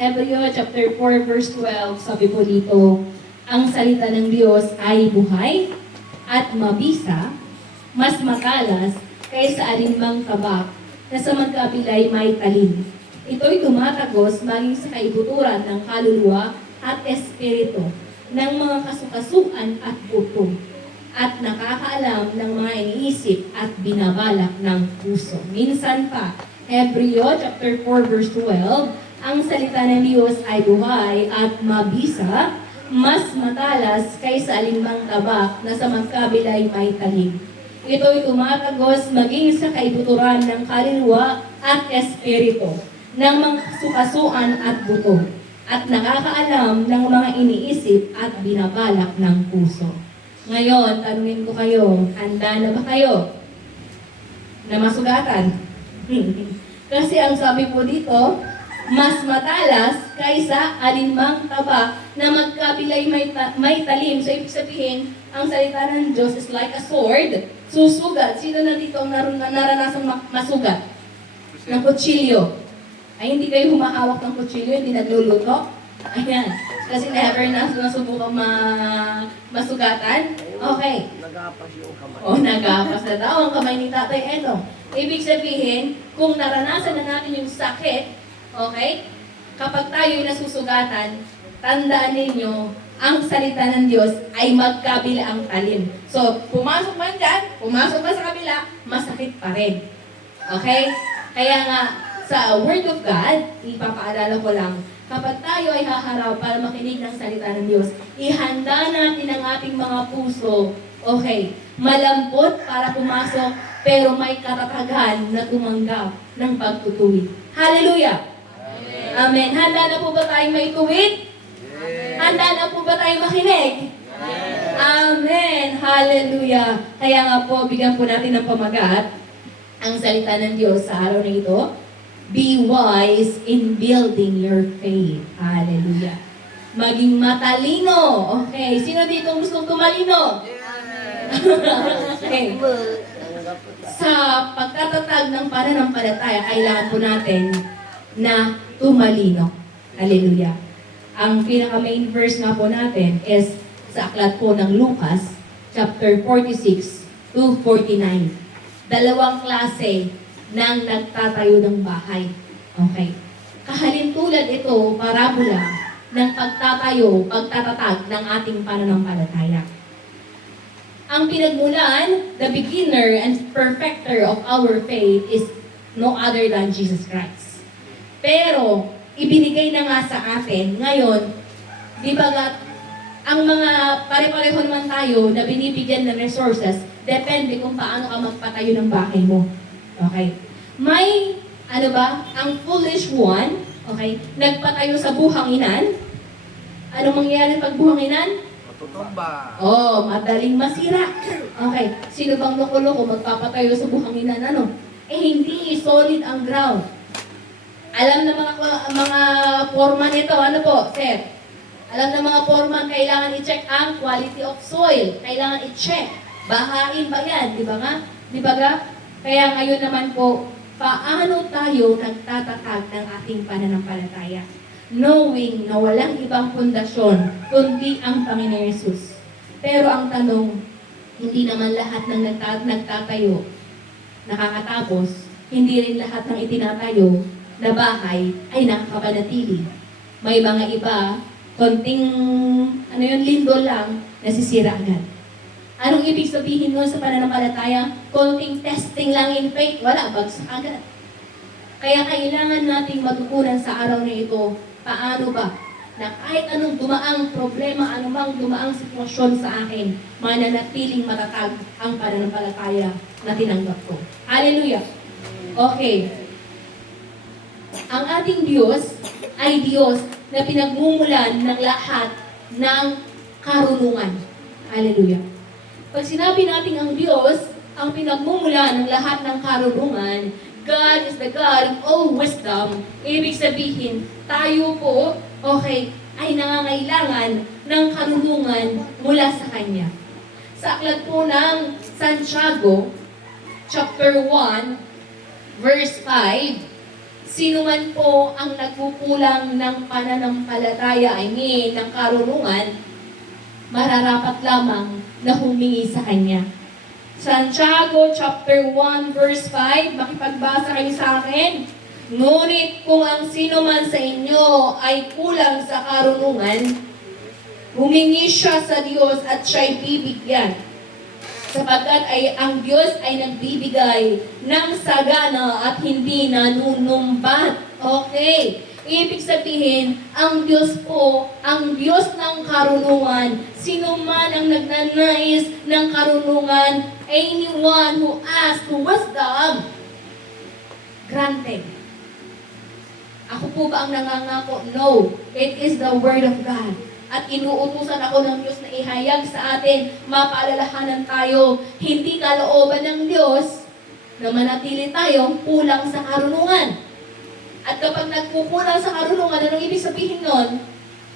Hebreo chapter 4 verse 12, sabi po dito, ang salita ng Diyos ay buhay at mabisa, mas matalas kaysa alinmang tabak na sa magkabilay may talim. Ito'y tumatagos maging sa kaibuturan ng kaluluwa at espiritu, ng mga kasukasuan at puto, at nakakaalam ng mga iniisip at binabalak ng puso. Minsan pa, Hebreo chapter 4 verse 12, ang salita ng Diyos ay buhay at mabisa, mas matalas kaysa alinmang tabak na sa magkabilay may talim. Ito'y tumatagos maging sa kaibuturan ng kaluluwa at espiritu, ng mga sukasuan at buto, at nakakaalam ng mga iniisip at binabalak ng puso. Ngayon, tanungin ko kayo, handa na ba kayo na masugatan? Kasi ang sabi po dito, mas matalas kaysa alinmang taba na magkabilay may talim. So, ibig sabihin, ang salita ng Diyos is like a sword, susugat. Sino na dito ang naranasang masugat? Ng kutsilyo. Ay, hindi kayo humahawak ng kutsilyo, hindi nagluluto? Ayan. Kasi never nasubukan masugatan? Okay. Nagapas yung kamay. Nagapas na daw ang kamay ni tatay. Eto. Ibig sabihin, kung naranasan na natin yung sakit, okay? Kapag tayo'y nasusugatan, tandaan ninyo, ang salita ng Diyos ay magkabila ang talim. So, pumasok man dyan, pumasok man sa kabila, masakit pa rin. Okay? Kaya nga, sa Word of God, ipapaalala ko lang, kapag tayo ay haharap para makinig ng salita ng Diyos, ihanda natin ang ating mga puso, okay, malambot para pumasok, pero may katatagan na tumanggap ng pagtutuwid. Hallelujah! Amen. Handa na po ba tayong may tuwid? Handa na po ba tayong makinig? Amen. Hallelujah. Kaya nga po, bigyan po natin ng pamagat ang salita ng Diyos sa araw na ito. Be wise in building your faith. Hallelujah. Maging matalino. Okay. Sino dito gustong tumalino? Okay. Sa pagtatatag ng pananampalataya, kailangan po natin na tumalino. Hallelujah. Ang pinaka-main verse nga po natin is sa aklat po ng Lucas, chapter 46 to 49. Dalawang klase ng nagtatayo ng bahay. Okay. Kahalintulad ito, parabola ng pagtatayo, pagtatatag ng ating pananampalataya. Ang pinagmulan, the beginner and perfecter of our faith is no other than Jesus Christ. Pero, ibinigay na nga sa atin, ngayon, di ba ang mga pare-pareho naman tayo na binibigyan ng resources, depende kung paano ka magpatayo ng bahay mo. Okay? May, ang foolish one, okay, nagpatayo sa buhanginan. Ano mangyayari pag buhanginan? Matutumba. Madaling masira. Okay, sino bang loko-loko magpapatayo sa buhanginan? Hindi solid ang ground. Alam na mga foreman ito, ano po, sir? Alam na mga foreman, kailangan i-check ang quality of soil. Kailangan i-check. Bahain ba yan? Di ba nga? Di ba ga? Kaya ngayon naman po, paano tayo nagtatatag ng ating pananampalataya? Knowing na walang ibang pundasyon, kundi ang Panginoon Yesus. Pero ang tanong, hindi naman lahat ng nagtatayo nakakatapos, hindi rin lahat ng itinatayo na bahay ay nakakapanatili. May mga iba, konting, lindol lang, nasisira agad. Anong ibig sabihin nun sa pananampalataya? Konting testing lang in faith, wala, bagsak agad. Kaya kailangan nating matutunan sa araw na ito, paano ba na kahit anong dumaang problema, anumang dumaang sitwasyon sa akin, mananatiling matatag ang pananampalataya na tinanggap ko. Hallelujah! Okay. Ang ating Diyos ay Diyos na pinagmumulan ng lahat ng karunungan. Hallelujah. Pag sinabi natin ang Diyos, ang pinagmumulan ng lahat ng karunungan, God is the God of all wisdom. Ibig sabihin, tayo po, ay nangangailangan ng karunungan mula sa Kanya. Sa aklat po ng Santiago, chapter 1, verse 5, Sino man po ang nagkukulang ng pananampalataya, ng karunungan, mararapat lamang na humingi sa Kanya. Santiago chapter 1 verse 5, makipagbasa kayo sa akin. Ngunit kung ang sino man sa inyo ay kulang sa karunungan, humingi siya sa Diyos at siya'y bibigyan. Sapagkat ang Diyos ay nagbibigay ng sagana at hindi nanunumbat. Okay. Ibig sabihin, ang Diyos po, ang Diyos ng karunungan. Sino man ang nagnanais ng karunungan, anyone who asks wisdom, granted. Ako po ba ang nangangako? No. It is the Word of God. At inuutusan ako ng Diyos na ihayag sa atin, mapaalalahanan tayo, hindi kalooban ng Diyos na manatili tayong kulang sa karunungan. At kapag nagkukulang sa karunungan, anong ibig sabihin nun?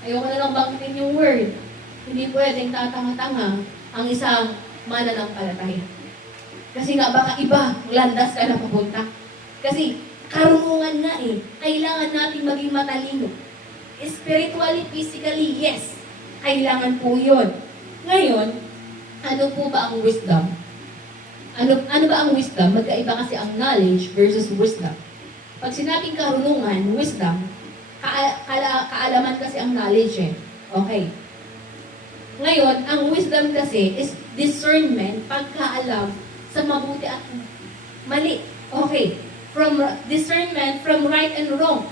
Ayoko na lang banggitin yung word. Hindi pwedeng tatanga-tanga ang isang mananampalataya. Kasi nga baka iba, landas ka na papunta. Kasi karunungan nga kailangan natin maging matalino. Spiritually, physically, yes. Kailangan po yun. Ngayon, ano po ba ang wisdom? Ano ba ang wisdom? Magkaiba kasi ang knowledge versus wisdom. Pag sinabing karunungan, wisdom, kaalaman kasi ang knowledge Okay. Ngayon, ang wisdom kasi is discernment, pagkaalam sa mabuti at mali. Okay. From discernment, from right and wrong.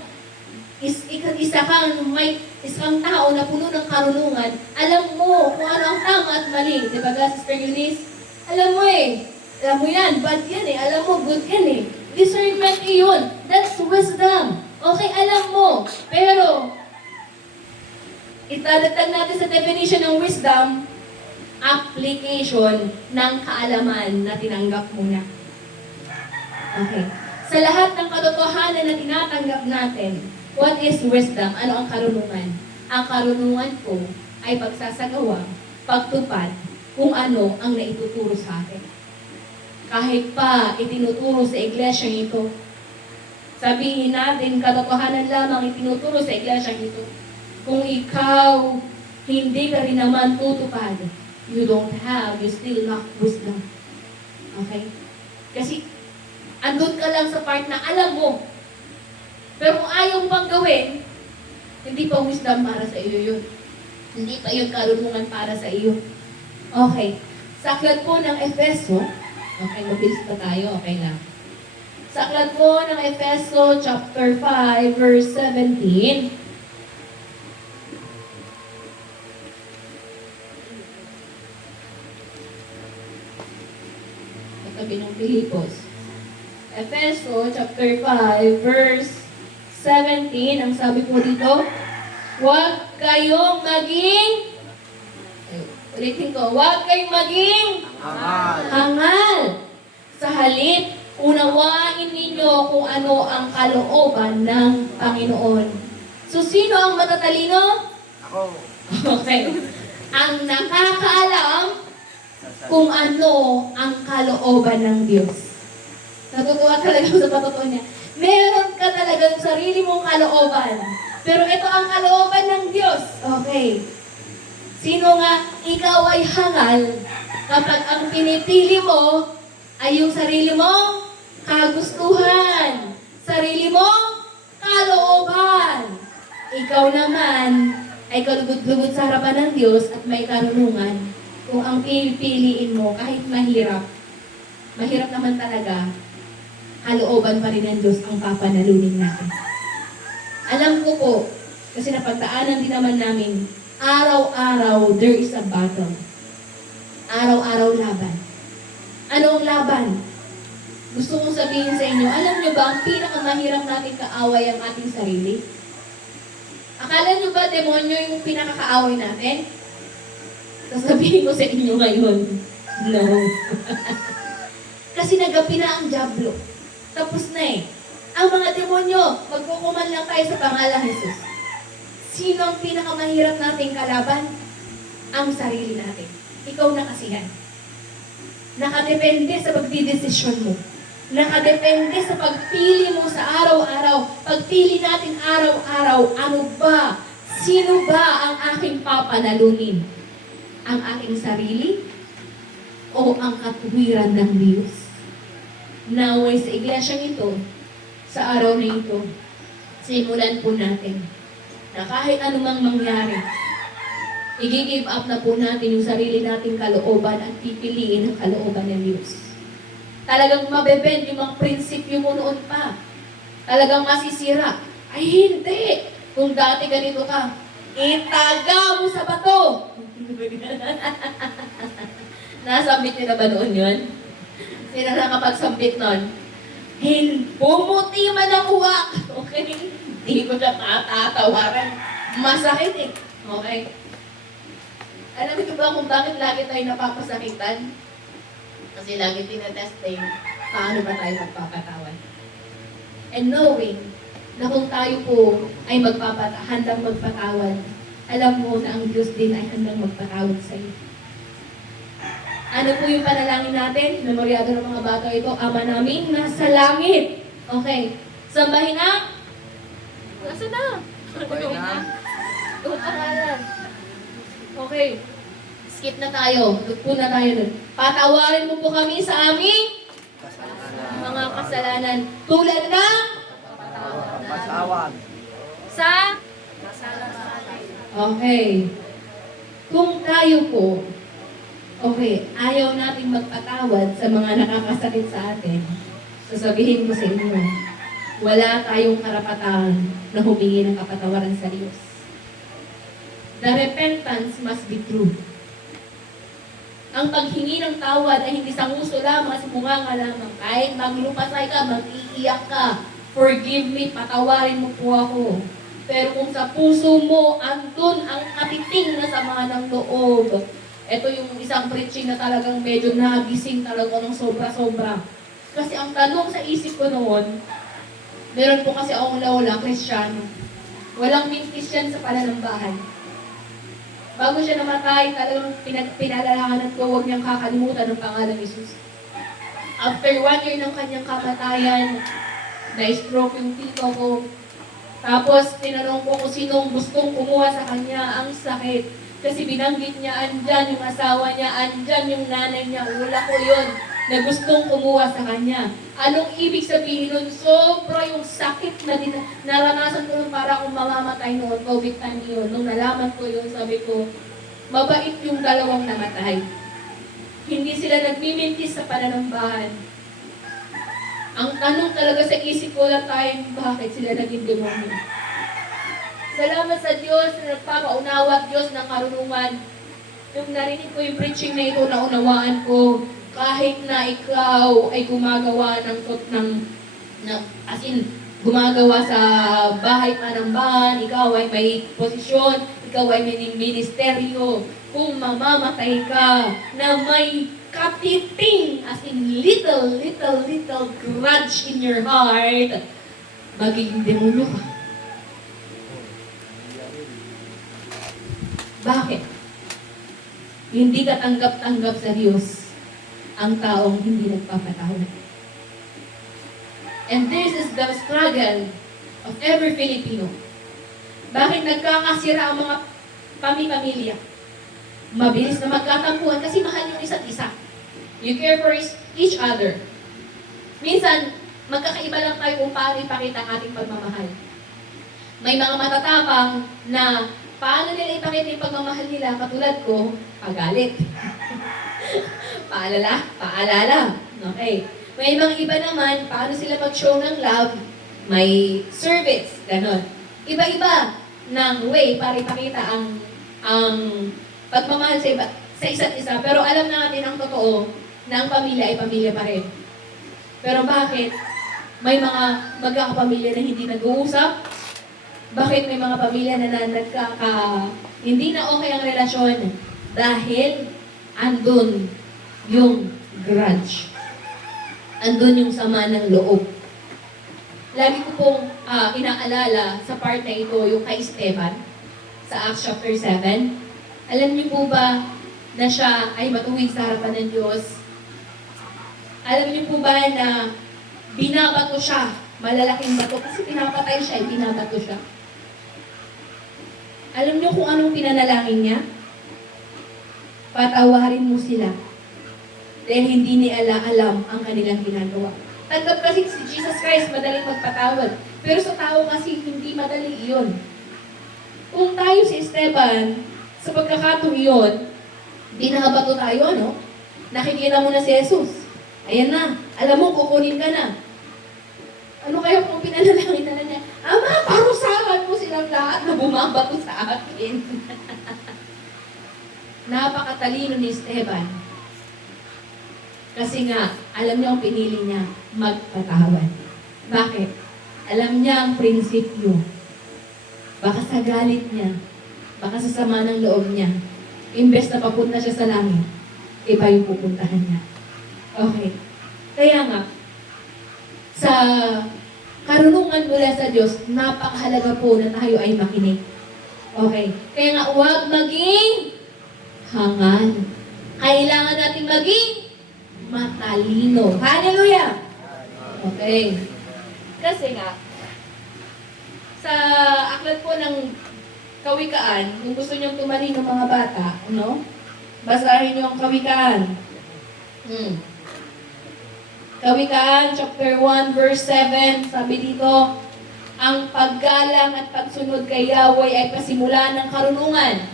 Isang tao na puno ng karunungan, alam mo kung ano ang tama at mali. Di ba, Sister Eunice? Alam mo Alam mo yan, bad yan alam mo, good yan Discernment yun. That's wisdom. Okay, alam mo. Pero, itadagdag natin sa definition ng wisdom, application ng kaalaman na tinanggap mo na. Okay. Sa lahat ng katotohanan na tinatanggap natin, what is wisdom? Ano ang karunungan? Ang karunungan po ay pagsasagawa, pagtupad, kung ano ang naituturo sa atin. Kahit pa itinuturo sa iglesia ito, sabihin natin, katotohanan lamang itinuturo sa iglesia ito. Kung ikaw hindi ka rin naman tutupad, you still lack wisdom. Okay? Kasi, andun ka lang sa part na alam mo, pero kung ayaw pang gawin, hindi pa wisdom para sa iyo yun. Hindi pa yung karunungan para sa iyo. Okay. Sa aklat po ng Efeso, okay, mabilis pa tayo, okay lang. Sa aklat po ng Efeso, chapter 5, verse 17, katabi ng Pilipos. Efeso, chapter 5, verse 17, ang sabi po dito, huwag kayong maging, ulitin ko, huwag kayong maging hangal. Sa halip, unawain ninyo kung ano ang kalooban ng Panginoon. So, sino ang matatalino? Ako. Okay. Ang nakakaalam kung ano ang kalooban ng Diyos. Natutuwa talaga sa patotoo niya. Meron ka talagang sarili mong kalooban. Pero ito ang kalooban ng Diyos. Okay. Sino nga ikaw ay hangal kapag ang pinipili mo ay yung sarili mong kagustuhan, sarili mong kalooban. Ikaw naman ay kalugod-lugod sa harapan ng Diyos at may karunungan. Kung ang pipiliin mo kahit mahirap naman talaga, kalooban pa rin ng Diyos ang papanalunin natin. Alam ko po, kasi napagdaanan din naman namin, araw-araw there is a battle. Araw-araw laban. Ano ang laban? Gusto kong sabihin sa inyo, alam nyo ba ang pinakamahirap nating kaaway ang ating sarili? Akala nyo ba demonyo yung pinakakaaway natin? Sasabihin ko sa inyo ngayon, no. Kasi nagapi na ang dyablo. Tapos na Ang mga demonyo, magkukuman lang tayo sa pangalan Jesus. Sino ang pinakamahirap nating kalaban? Ang sarili natin. Ikaw na kasi yan. Nakadepende sa pagdidesisyon mo. Nakadepende sa pagpili mo sa araw-araw. Pagpili natin araw-araw, ano ba? Sino ba ang aking papanalunin? Ang aking sarili? O ang katwiran ng Diyos? Naway sa iglesyang ito, sa araw na ito, simulan po natin na kahit anumang mangyari, i-give up na po natin yung sarili nating kalooban at pipiliin ang kalooban ng Diyos. Talagang mabebend yung mga prinsipyo mo noon pa. Talagang masisira. Ay hindi! Kung dati ganito ka, itaga mo sa bato! Nasambit niyo na ba noon yun? Sino nakapagsambit nun? Pumuti man ang uwak. Okay? Hindi ko siya tatatawaran. Masakit eh. Okay? Alam niyo ba kung bakit lagi tayo napapasakitan? Kasi lagi tinetesting paano ba tayo magpapatawan. And knowing na kung tayo po ay handang magpatawad, alam mo na ang Diyos din ay handang magpatawad sa iyo. Ano po yung panalangin natin? Memoryado ng mga bata ito, Ama namin nasa langit. Okay. Sambahin na? Nasa na? Sabay na. Yung pangalan. Okay. Skip na tayo. Lugpo na tayo nun. Patawarin mo po kami sa aming mga kasalanan. Tulad ng Pasawag. sa okay. Kung tayo po, okay, ayaw nating magpatawad sa mga nakakasakit sa atin, sasabihin ko sa inyo, wala tayong karapatan na humingi ng kapatawaran sa Diyos. The repentance must be true. Ang paghingi ng tawad ay hindi sa nguso lamang, sa bunganga lamang. Kahit maglupasay ka, mag-iiyak ka, forgive me, patawarin mo po ako. Pero kung sa puso mo, andun ang katiting na sama ng loob. Ito yung isang preaching na talagang medyo nagising talaga ng sobra-sobra. Kasi ang tanong sa isip ko noon, meron po kasi akong lola, Kristiyano. Walang mintis yan sa pananambahan. Bago siya namatay, talagang pinalalahanan ko, huwag niyang kakalimutan ang pangalan ni Jesus. After 1 year ng kanyang kamatayan, na-stroke yung tito ko. Tapos, tinanong ko kung sinong gustong kumuha sa kanya ang sakit. Kasi binanggit niya, andyan yung asawa niya, andyan yung nanay niya, wala ko yun, na gustong kumuha sa kanya. Anong ibig sabihin nun? Sobra yung sakit na naranasan ko nung para akong mamamatay noon, COVID time yun. Nung nalaman ko yun, sabi ko, mabait yung dalawang namatay. Hindi sila nagmimintis sa pananambahan. Ang tanong talaga sa isip ko lang tayo, bakit sila naging demonyo? Salamat sa Diyos na nagpapaunawa at Diyos ng karunungan. Nung narinig ko yung preaching na ito, naunawaan ko, kahit na ikaw ay gumagawa as in, gumagawa sa bahay panambahan, ikaw ay may posisyon, ikaw ay may ministeryo, kung mamamatay ka na may kapiting, as in little grudge in your heart, magiging demonyo ka. Bakit? Hindi ka tanggap-tanggap sa Diyos ang taong hindi nagpapatawad. And this is the struggle of every Filipino. Bakit nagkakasira ang mga pamilya? Mabilis na magkatampuhan kasi mahal yung isa't isa. You care for each other. Minsan, magkakaiba lang tayo kung paano ipakita ang ating pagmamahal. May mga matatapang na paano nila ipakita yung pagmamahal nila, katulad ko, pagalit. Paalala. Okay. May mga iba naman, paano sila mag-show ng love, may service, ganon. Iba-iba ng way para ipakita ang pagmamahal sa isa't isa. Pero alam natin ang totoo na ang pamilya ay pamilya pa rin. Pero bakit may mga magkakapamilya na hindi nag-uusap? Bakit may mga pamilya na hindi na okay ang relasyon? Dahil andun yung grudge. Andun yung sama ng loob. Lagi ko pong inaalala sa part na ito, yung kay Esteban, sa Acts chapter 7. Alam niyo po ba na siya ay matuwid sa harapan ng Diyos? Alam niyo po ba na binabato siya. Malalaking bato kasi pinapatay siya, binabato siya. Alam niyo kung anong pinanalangin niya? Patawarin mo sila. Dahil hindi nila alam ang kanilang ginagawa. Tanggap kasi si Jesus Christ, madaling magpatawad. Pero sa tao kasi, hindi madali iyon. Kung tayo si Esteban, sa pagkakataong iyon, binabato tayo, ano? Nakikita mo na si Jesus. Ayan na. Alam mo, kukunin ka na. Ano kaya kung pinanalangin na niya? Ama, parusahan mo silang lahat na bumabato sa akin. Napakatalino ni Esteban. Kasi nga, alam niya ang pinili niya, magpatawad. Bakit? Alam niya ang prinsipyo. Baka sa galit niya, baka sa sama ng loob niya, imbes na papunta siya sa langit, iba yung pupuntahan niya. Okay. Kaya nga, sa karunungan mula sa Diyos, napakahalaga po na tayo ay makinig. Okay. Kaya nga, huwag maging hangal. Kailangan natin maging matalino. Hallelujah! Okay. Kasi nga, sa aklat po ng Kawikaan, kung gusto niyong tumalino mga bata, ano? Basahin niyo ang Kawikaan. Kawikaan, chapter 1, verse 7, sabi dito, ang paggalang at pagsunod kay Yahweh ay pasimula ng karunungan.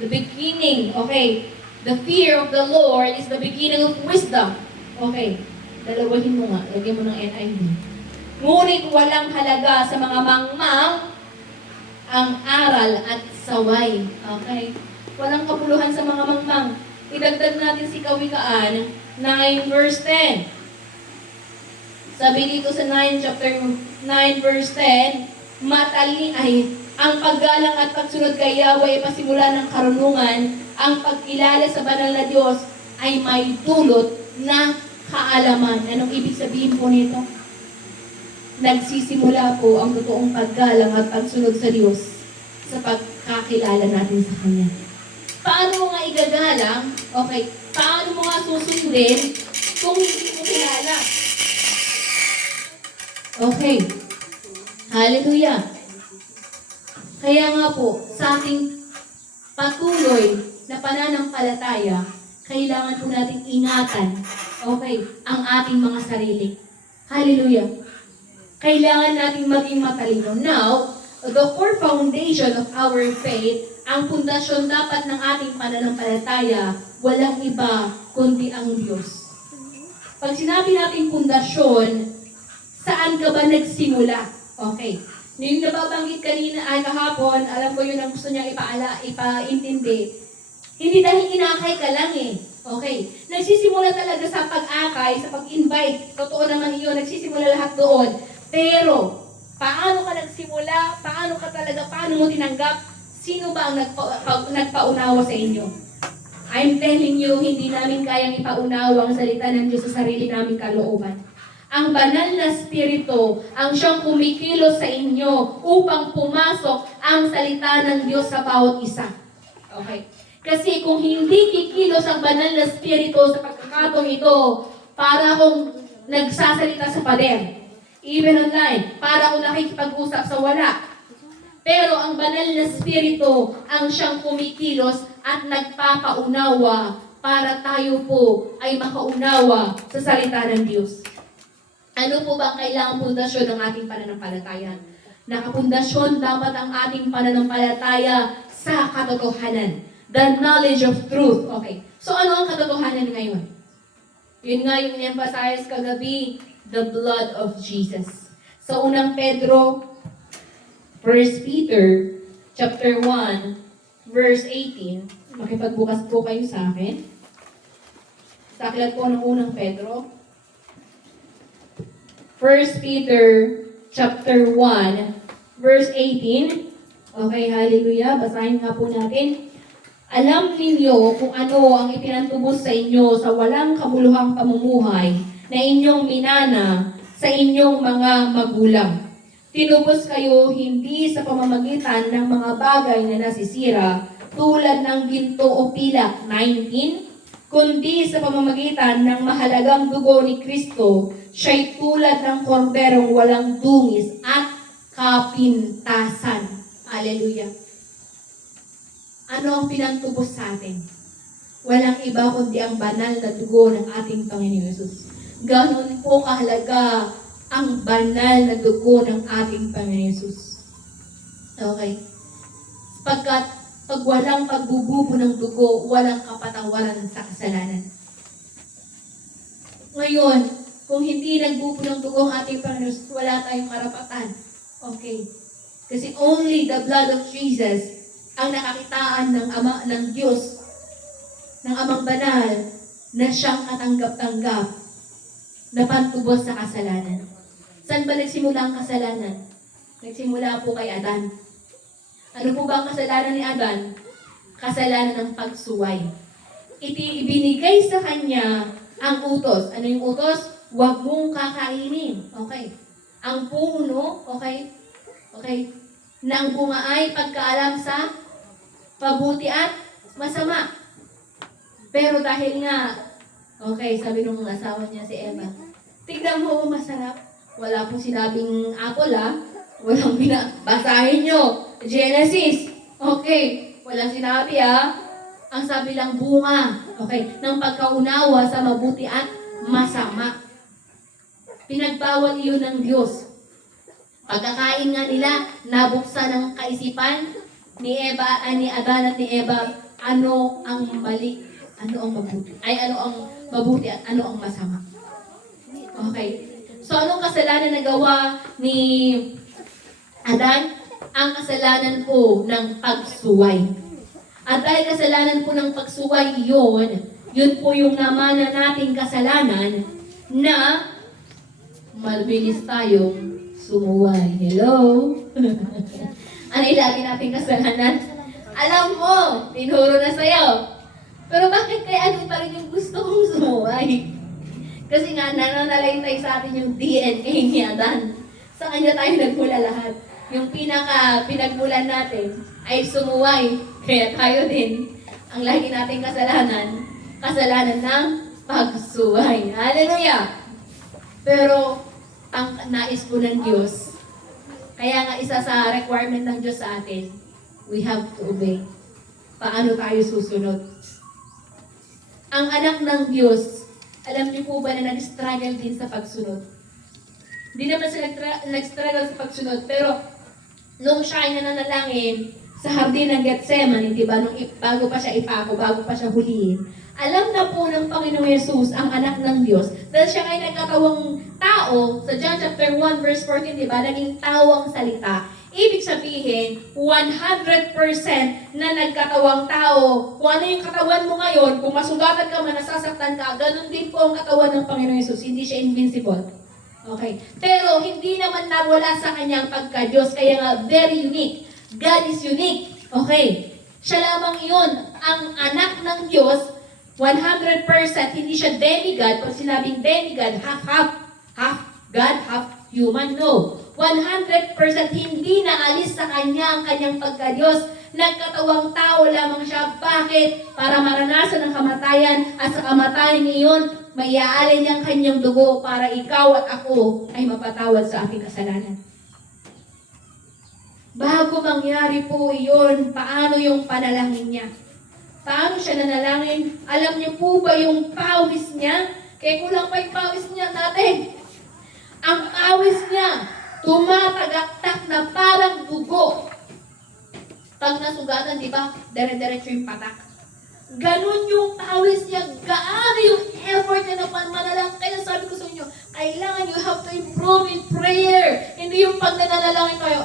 The beginning, okay. The fear of the Lord is the beginning of wisdom. Okay. Dalawahin mo nga. Lagyan mo ng NIV. Ngunit walang halaga sa mga mangmang ang aral at saway. Okay. Walang kapuluhan sa mga mangmang. Idagdag natin si Kawikaan, 9 verse 10. Sabi dito sa 9, chapter 9, verse 10, ang paggalang at pagsunod kay Yahweh ay pasimula ng karunungan, ang pagkilala sa banal na Diyos ay may dulot na kaalaman. Anong ibig sabihin po nito? Nagsisimula po ang totoong paggalang at pagsunod sa Diyos sa pagkakilala natin sa Kanya. Paano mo nga igagalang? Okay, paano mo nga susundin kung hindi mo kilala? Okay. Hallelujah. Kaya nga po, sa ating patuloy na pananampalataya, kailangan po nating ingatan, okay, ang ating mga sarili. Hallelujah. Kailangan nating maging matalino. Now, the core foundation of our faith, ang pundasyon dapat ng ating pananampalataya, walang iba kundi ang Diyos. Pag sinabi natin pundasyon, saan ka ba nagsimula? Okay. Yung nababanggit kanina ay kahapon, alam ko yun ang gusto niya ipaintindi. Hindi dahil inakay ka lang eh. Okay. Nagsisimula talaga sa pag-akay, sa pag-invite. Totoo naman yun, nagsisimula lahat doon. Pero, paano ka nagsimula? Paano mo tinanggap? Sino ba ang nagpaunawa sa inyo? I'm telling you, hindi namin kayang ipaunawa ang salita ng Diyos sa sarili naming kalooban. Ang banal na spirito ang siyang kumikilos sa inyo upang pumasok ang salita ng Diyos sa bawat isa. Okay. Kasi kung hindi kikilos ang banal na spirito sa pagkakataong ito, para akong nagsasalita sa pader. Even online, para akong nakikipag-usap sa wala. Pero ang banal na spirito ang siyang kumikilos at nagpapaunawa para tayo po ay makaunawa sa salita ng Diyos. Ano po ba ang kailangang pundasyon ng ating pananampalataya? Nakapundasyon dapat ang ating pananampalataya sa katotohanan. The knowledge of truth. Okay. So ano ang katotohanan ngayon? Yun nga yung emphasize kagabi, the blood of Jesus. Sa unang Pedro, 1 Peter, chapter 1, verse 18. Makipagbukas po kayo sa akin. Sa aklat po ng unang Pedro. 1 Peter chapter 1, verse 18. Okay, hallelujah. Basahin nga po natin. Alam ninyo kung ano ang ipinantubos sa inyo sa walang kabuluhang pamumuhay na inyong minana sa inyong mga magulang. Tinubos kayo hindi sa pamamagitan ng mga bagay na nasisira tulad ng ginto o pilak, 19, kundi sa pamamagitan ng mahalagang dugo ni Kristo Siya'y tulad ng korderong walang dungis at kapintasan. Hallelujah. Ano ang pinantubos sa atin? Walang iba kundi ang banal na dugo ng ating Panginoon Yesus. Ganon po kahalaga ang banal na dugo ng ating Panginoon Yesus. Okay? Pagkat pag walang pagbububo ng dugo, walang kapatawaran sa kasalanan. Ngayon, kung hindi nagbubo ng dugo ang ating Panginoon Yesus, wala tayong karapatan. Okay? Kasi only the blood of Jesus ang nakakitaan ng Ama ng Diyos, ng Amang Banal, na siyang katanggap-tanggap na pantubos sa kasalanan. Saan ba nagsimula ang kasalanan? Nagsimula po kay Adan. Ano po ba ang kasalanan ni Adan? Kasalanan ng pagsuway. Ibinigay sa kanya ang utos. Ano yung utos? Huwag mong kakainin. Okay. Ang puno, okay? Okay. Na ang bunga ay pagkaalam sa mabuti at masama. Pero dahil nga, okay, sabi nung asawa niya si Eva, tignan mo, masarap. Wala pong sinabing apple, Walang basahin nyo. Genesis. Okay. Walang sinabi, Ang sabi lang bunga. Okay. Ng pagkaunawa sa mabuti at masama. Pinagbawal iyon ng Diyos. Pagkakain nga nila, nabuksan ng kaisipan ni Adan at ni Eva, ano ang mali, ano ang mabuti, ano ang mabuti at ano ang masama. Okay. So, anong kasalanan na gawa ni Adan? Ang kasalanan po ng pagsuway. At dahil kasalanan po ng pagsuway yun po yung namana nating kasalanan na mabilis tayong sumuway. Hello? Ano yung lagi nating kasalanan? Alam mo, tinuro na sa'yo. Pero bakit kaya ano pa rin yung gusto kong sumuway? Kasi nga, nananalaytay sa atin yung DNA ni Adan. Sa kanya tayo nagmula lahat. Yung pinagmulan natin ay sumuway. Kaya tayo din, ang lagi nating kasalanan ng pagsuway. Hallelujah! Pero, ang nais po ng Diyos, kaya nga isa sa requirement ng Diyos sa atin, we have to obey. Paano tayo susunod? Ang anak ng Diyos, alam niyo po ba na nag-struggle din sa pagsunod? Hindi naman sila nag-struggle sa pagsunod, pero nung siya ay nananalangin sa hardin ng Gethsemane, di ba, bago pa siya ipako, bago pa siya huliin, alam na po ng Panginoong Yesus, ang anak ng Diyos, dahil siya ay nagkatawang tao, sa John chapter 1 verse 14, di ba, naging tawang salita. Ibig sabihin, 100% na nagkatawang tao. Kung ano yung katawan mo ngayon, kung masugatan ka man, nasasaktan ka, ganun din po ang katawan ng Panginoong Yesus. Hindi siya invincible. Okay. Pero hindi naman nawala sa kanyang pagka-Diyos, kaya nga very unique. God is unique. Okay. Siya lamang yun, ang anak ng Diyos, 100%, hindi siya demigod. Pag sinabing demigod, half God, half human, no. 100% hindi naalis sa kanya ang kanyang pagka-Diyos. Nagkatawang tao lamang siya. Bakit? Para maranasan ang kamatayan, at sa kamatayan niyon, maiaalay niyang kanyang dugo para ikaw at ako ay mapatawad sa ating kasalanan. Bago mangyari po iyon, paano yung panalangin niya? Paano siya nanalangin? Alam niyo po ba yung pawis niya? Kaya kulang pa yung pawis niya natin. Ang pawis niya, tumatagaktak na parang dugo. Pag nasugatan, di ba, dire-diretso yung patak. Ganun yung pawis niya, gaano yung effort niya na panmanalangin. Kaya sabi ko sa inyo, kailangan you have to improve in prayer. Hindi yung pag nananalangin kayo,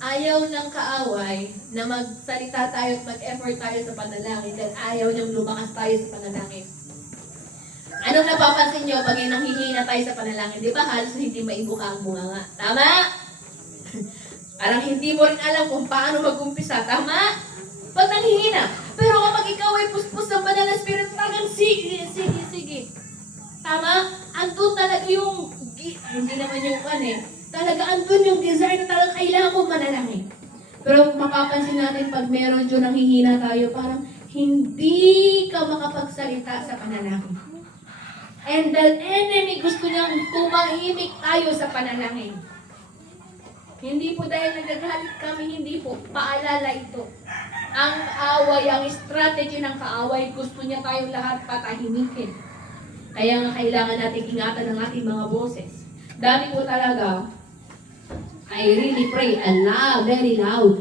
Ayaw ng kaaway na magsalita tayo at mag-effort tayo sa panalangin dahil ayaw niyang lumakas tayo sa panalangin. Anong napapansin niyo pag nanghihina tayo sa panalangin? Di ba halos hindi maibuka ang bunganga? Tama? Parang hindi mo rin alam kung paano mag-umpisa. Tama? Pag nanghihina. Pero kapag ikaw ay puspos ng banal na spirit, talagang sige. Tama? Andun talaga yung, hindi naman yung talaga andun yung desire na talagang kailangan ko manalangin. Pero mapapansin natin pag meron dyan nanghihina tayo, parang hindi ka makapagsalita sa panalangin. And the enemy gusto niyang tumahimik tayo sa panalangin. Hindi po dahil nagagalit kami, hindi po. Paalala ito. Ang away, ang strategy ng kaaway, gusto niya tayong lahat patahimikin. Kaya nga kailangan natin ingatan ang ating mga boses. Dami po talaga, I really pray aloud, very loud.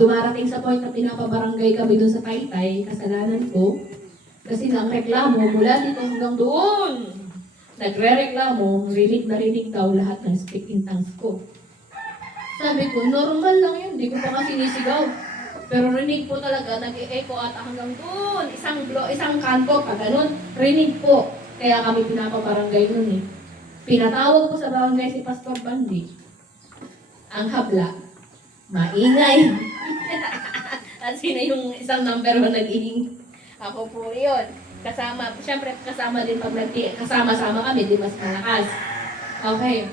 Dumarating sa point na pinapabarangay kami doon sa Taytay, kasalanan ko. Kasi nga ang reklamo mula dito hanggang doon. Nagre-reklamo, rinig na rinig daw lahat ng speak in tongues ko. Sabi ko, normal lang yun, di ko pa nga sinisigaw. Pero rinig po talaga, nag-e-echo at hanggang doon, isang kanto pa ganun, rinig po. Kaya kami pinapabarangay nun eh. Pinatawag po sa barangay si Pastor Bandi. Ang habla, maingay. At sino yung isang number 1 nag-iing? Ako po yun. Kasama, syempre kasama din pag kasama-sama kami, di mas malakas. Okay.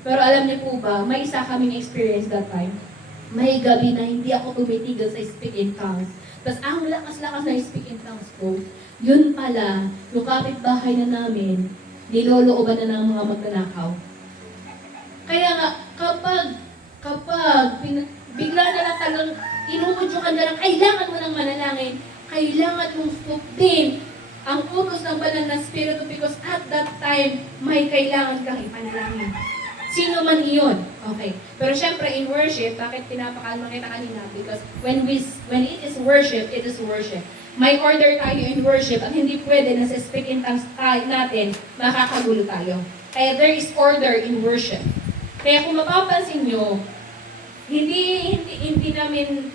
Pero alam niyo po ba, may isa kaming experience that time. May gabi na hindi ako tumitigil sa speak in tongues. Tapos ang lakas-lakas na speak in tongues ko, yun pala, yung kapitbahay na namin, nilolooban na ng mga magnanakaw. Kaya nga, kapag bigla na lang talagang inuudyo ka na lang, kailangan mo ng manalangin, kailangan mong suktin ang utos ng banal na Espiritu because at that time, may kailangan kang ipanalangin. Sino man iyon. Okay. Pero syempre, in worship, bakit pinapakalma kita kanina? Because when it is worship, it is worship. May order tayo in worship at hindi pwede na sa speak in tongues natin, makakagulo tayo. Kaya there is order in worship. Kaya kung mapapansin nyo, hindi namin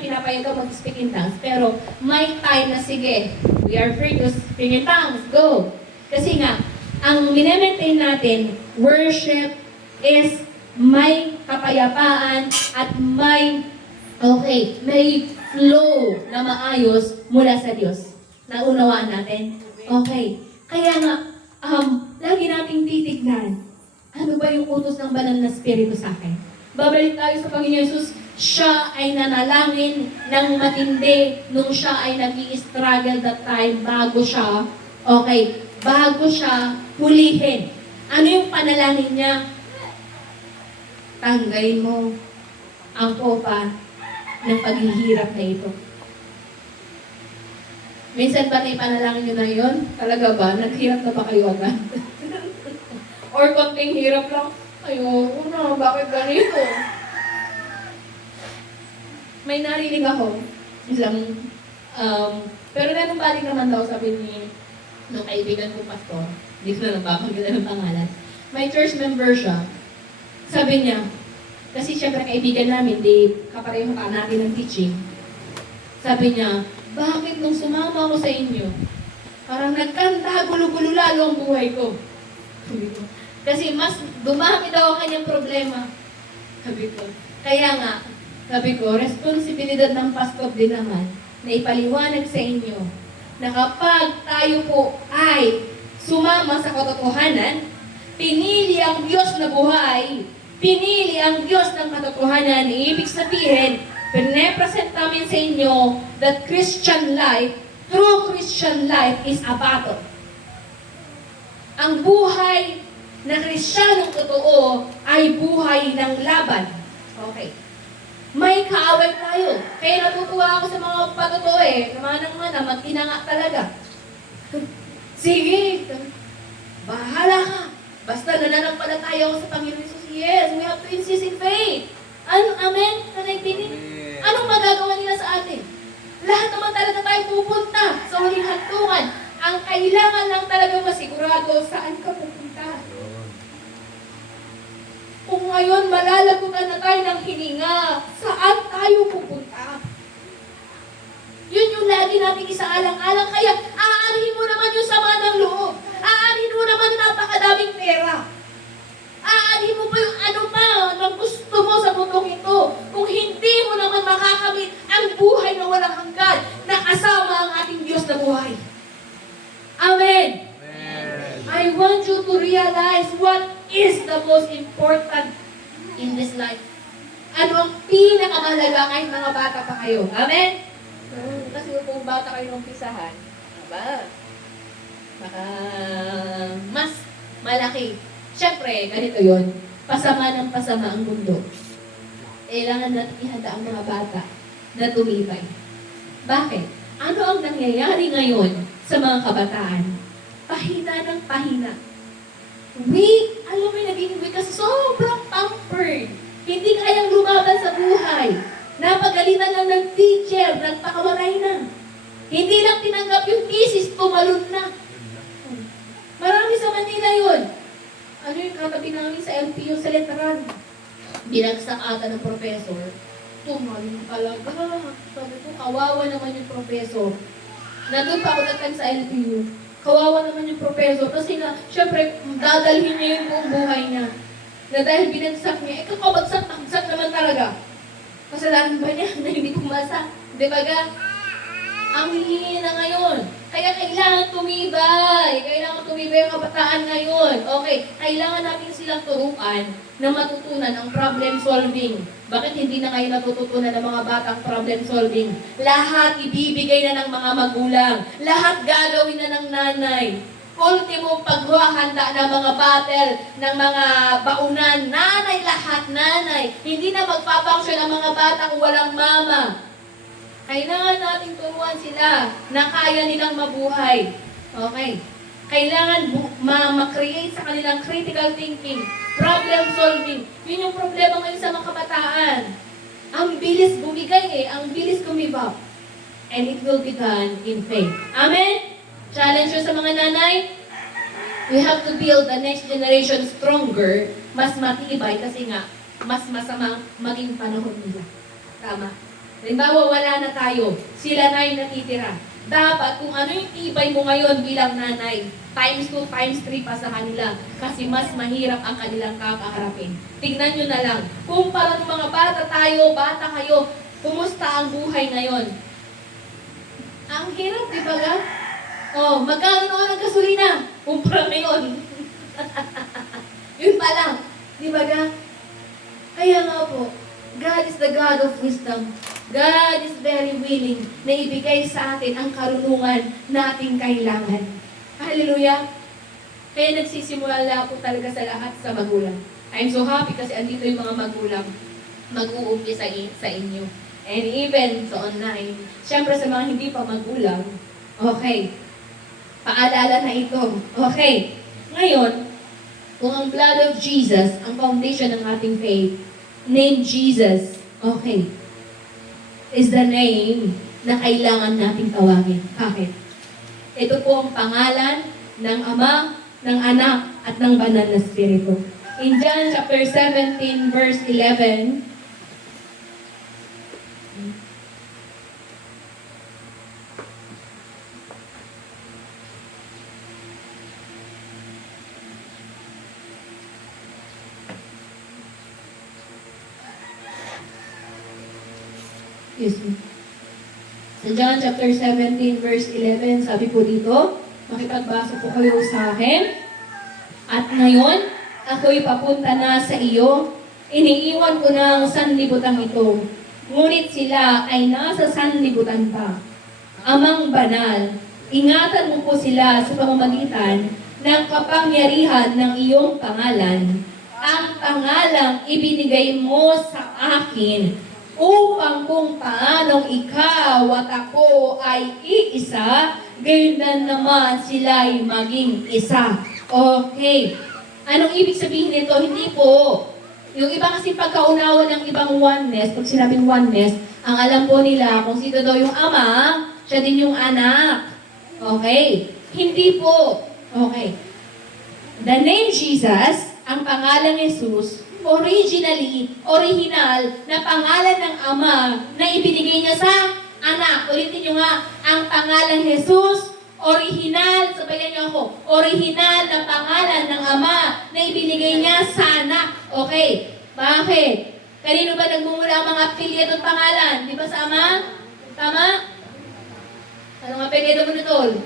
pinapayagan mag-speak in tongues, pero may time na sige, we are free to speak in tongues, go! Kasi nga, ang minemaintain natin, worship is may kapayapaan at may flow na maayos mula sa Diyos. Naunawaan natin? Okay. Kaya nga, lagi nating titignan, ano ba yung utos ng banal na Espiritu sa akin? Babalik tayo sa Panginoon Yesus, siya ay nanalangin ng matindi nung siya ay nag-i-struggle that time bago siya hulihin. Ano yung panalangin niya? Tanggalin mo ang kopa ng paghihirap na ito. Minsan ba na ipanalangin nyo na yun? Talaga ba? Naghirap na ba kayo agad? Or konting hirap lang? Ayoko na, bakit ganito? May narinig ako, pero nanumbalik naman daw, sabi ni nung kaibigan ko pastor, hindi ko na napapagilan ng pangalan. May church member siya. Sabi niya, kasi syempre kaibigan namin, di kapareho ka natin ng teaching. Sabi niya, bakit nung sumama ako sa inyo, parang nagkanta, gulo-gulo lalo ang buhay ko. Sabi ko, kasi mas dumami daw ang kanyang problema. Sabi ko, kaya nga, sabi ko, responsibilidad ng pastor din naman na ipaliwanag sa inyo na kapag tayo po ay sumama sa katotohanan, pinili ang Diyos na buhay, pinili ang Diyos ng katotohanan, ibig sabihin, pine-present namin sa inyo that Christian life, true Christian life is a battle. Ang buhay na Kristiyanong totoo ay buhay ng laban. Okay. May kaaway tayo. Kaya natutuwa ako sa mga patotoo Namanang-mana, mag-inanga talaga. Sige, bahala ka. Basta nananampalataya ako sa Panginoon Jesus. Yes, we have to insist in faith. Amen? Nanaytinig? Anong magagawa nila sa atin? Lahat naman talaga tayo pupunta sa huling hantungan. Ang kailangan lang talaga masigurado saan ka pupunta. Kung ngayon malalagutan na tayo ng hininga, saan tayo pupunta? Yun yung lagi nating isaalang-alang. Kaya aanhin mo naman yung sama ng loob. Aanhin mo naman napakadaming pera. Aanhin mo pa yung ano pa ng gusto mo sa mundong ito. Kung hindi mo naman makakamit ang buhay na walang hanggan na kasama ang ating Diyos na buhay. Amen. I want you to realize what is the most important in this life. Ano ang pinakamahalaga kahit mga bata pa kayo? Amen? Kasi kung bata kayo nung umpisahan, aba, baka mas malaki. Siyempre, ganito yon. Pasama ng pasama ang mundo. Kailangan natin ihanda ang mga bata na tumibay. Bakit? Ano ang nangyayari ngayon sa mga kabataan? Pahina ng pahina. Weak. Alam mo yung naging weak kasi sobrang pampered. Hindi kayang lumaban sa buhay. Napagalitan lang ng teacher, nagpakawaray na. Hindi lang tinanggap yung thesis, tumalon na. Marami sa Manila yun. Ano yung katabi namin sa LPU sa Letran? Binagsak ata ng professor. Tumalon talaga. Sabi ko, kawawa naman yung professor. Nandun pa ako datang sa LPU. Kawawa naman yung professor. Kasi nga, syempre, dadalhin niya yung buong buhay niya. Na dahil binagsak niya, kakabagsak naman talaga. Kasalanan ba niya na hindi pumasa? Di ba ga? Ang hihina ngayon. Kaya kailangan tumibay. Kailangan tumibay ang kabataan ngayon. Okay, kailangan natin silang turuan na matutunan ang problem solving. Bakit hindi na kayo natututunan ng mga batang problem solving? Lahat ibibigay na ng mga magulang. Lahat gagawin na ng nanay. Ultimo paghahanda ng mga battle, ng mga baunan, nanay lahat, nanay. Hindi na magpapaksyon ang mga bata kung walang mama. Kailangan natin turuan sila na kaya nilang mabuhay. Okay. Kailangan ma-create sa kanilang critical thinking, problem solving. Yun yung problema ngayon sa mga kabataan. Ang bilis bumigay ang bilis kumibap. And it will be done in faith. Amen? Challenge yun sa mga nanay. We have to build the next generation stronger, mas matibay kasi nga, mas masama maging panahon nila. Tama. Halimbawa, wala na tayo. Sila na yung natitira. Dapat, kung ano yung tibay mo ngayon bilang nanay, times 2, times 3 pa sa kanila. Kasi mas mahirap ang kanilang kakaharapin. Tignan nyo na lang. Kung para ng mga bata tayo, bata kayo, kumusta ang buhay ngayon? Ang hirap, di ba ga? Oh, magkano noon ang gasolina? Kumpara ngayon. Yun pa lang. Di ba ga? Kaya nga po, God is the God of wisdom. God is very willing na ibigay sa atin ang karunungan na ating kailangan. Hallelujah! Kaya nagsisimula po talaga sa lahat sa magulang. I'm so happy kasi andito yung mga magulang mag-uumpisa sa inyo. And even sa online. Siyempre sa mga hindi pa magulang, okay, paalala na ito. Okay, ngayon, kung ang blood of Jesus, ang foundation ng ating faith, name Jesus, okay, is the name na kailangan nating tawagin. Bakit? Ito po ang pangalan ng Ama, ng Anak, at ng Banal na Espiritu. In John chapter 17, verse 11, excuse me. Sa John chapter 17 verse 11, sabi po dito, makipagbasa po kayo sa akin. At ngayon, ako'y papunta na sa iyo. Iniiwan ko na ang sanlibutan ito. Ngunit sila ay nasa sanlibutan pa. Amang banal, ingatan mo po sila sa pamamagitan ng kapangyarihan ng iyong pangalan. Ang pangalang ibinigay mo sa akin upang kung paanong ikaw at ako ay iisa, gayon na naman sila'y maging isa. Okay. Anong ibig sabihin nito? Hindi po. Yung iba kasi pagkaunawa ng ibang oneness, pag sinabing oneness, ang alam po nila kung sino daw yung ama, siya din yung anak. Okay. Hindi po. Okay. The name Jesus, ang pangalang Jesus, original na pangalan ng Ama na ibinigay niya sa anak. Ulitin nyo nga, ang pangalan Jesus, original, sabayan niyo ako, original na pangalan ng Ama na ibinigay niya sa anak. Okay, bakit? Kanino ba nagmumula ang mga apelyido at pangalan? Di ba sa Ama? Tama? Anong apelyido mo nito?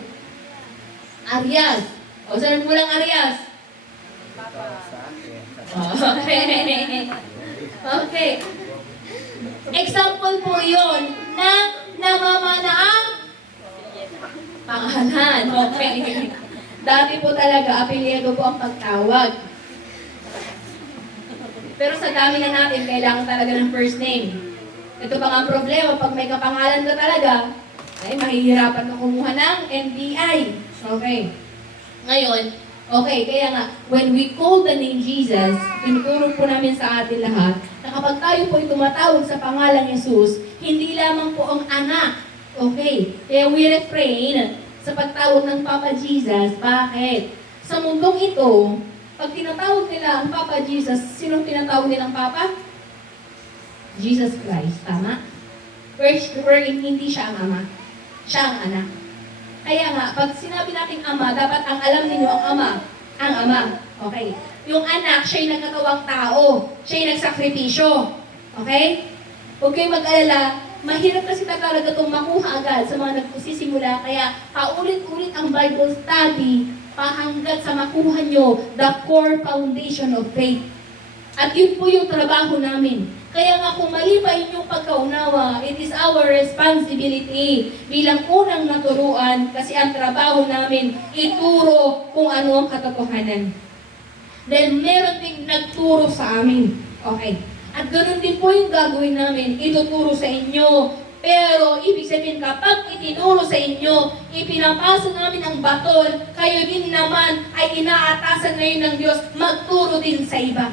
Arias. O saan nagmulang Arias? Okay. Okay. Example po yun ng namamana ang pangalan. Okay. Dati po talaga, apelyido po ang pagtawag. Pero sa dami na natin, kailangan talaga ng first name. Ito pa nga ang problema, pag may kapangalan ka talaga, ay mahihirapan ka kumuha ng NBI. Okay. Ngayon, okay, kaya nga, when we call the name Jesus, tinuturo po namin sa atin lahat, na kapag tayo po ay tumatawag sa pangalang Jesus, hindi lamang po ang anak. Okay. Kaya we refrain sa pagtawag ng Papa Jesus. Bakit? Sa mundong ito, pag tinatawag nila ang Papa Jesus, sinong tinatawag nilang Papa? Jesus Christ. Tama? Wherein hindi siya ang ama. Siya ang anak. Kaya nga, pag sinabi nating ama, dapat ang alam ninyo ang ama. Ang ama. Okay. Yung anak, siya'y nagkatawang tao. Siya'y nagsakripisyo. Okay? Huwag kayong mag-alala. Mahirap kasi talaga itong makuha agad sa mga nagsisimula. Kaya paulit-ulit ang Bible study hanggat sa makuha nyo the core foundation of faith. At yun po yung trabaho namin. Kaya nga kung mali pa inyong pagkaunawa, it is our responsibility bilang unang naturuan kasi ang trabaho namin ituro kung ano ang katotohanan. Dahil meron ding nagturo sa amin. Okay. At ganoon din po yung gagawin namin, ituturo sa inyo. Pero ibig sabihin kapag itinuro sa inyo, ipinapasa namin ang baton, kayo din naman ay inaatasan ngayon ng Diyos magturo din sa iba.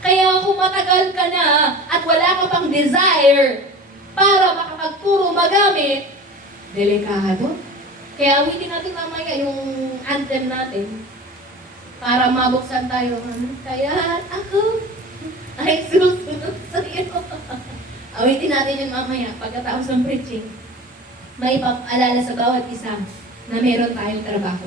Kaya kung matagal ka na at wala ka pang desire para makapagturo magamit, delikado. Kaya awitin natin mamaya yung anthem natin para mabuksan tayo. Kaya ako ay susunod sa iyo. Awitin natin yun mamaya pagkatapos ng preaching. May ipapaalala sa bawat isa na meron tayong trabaho.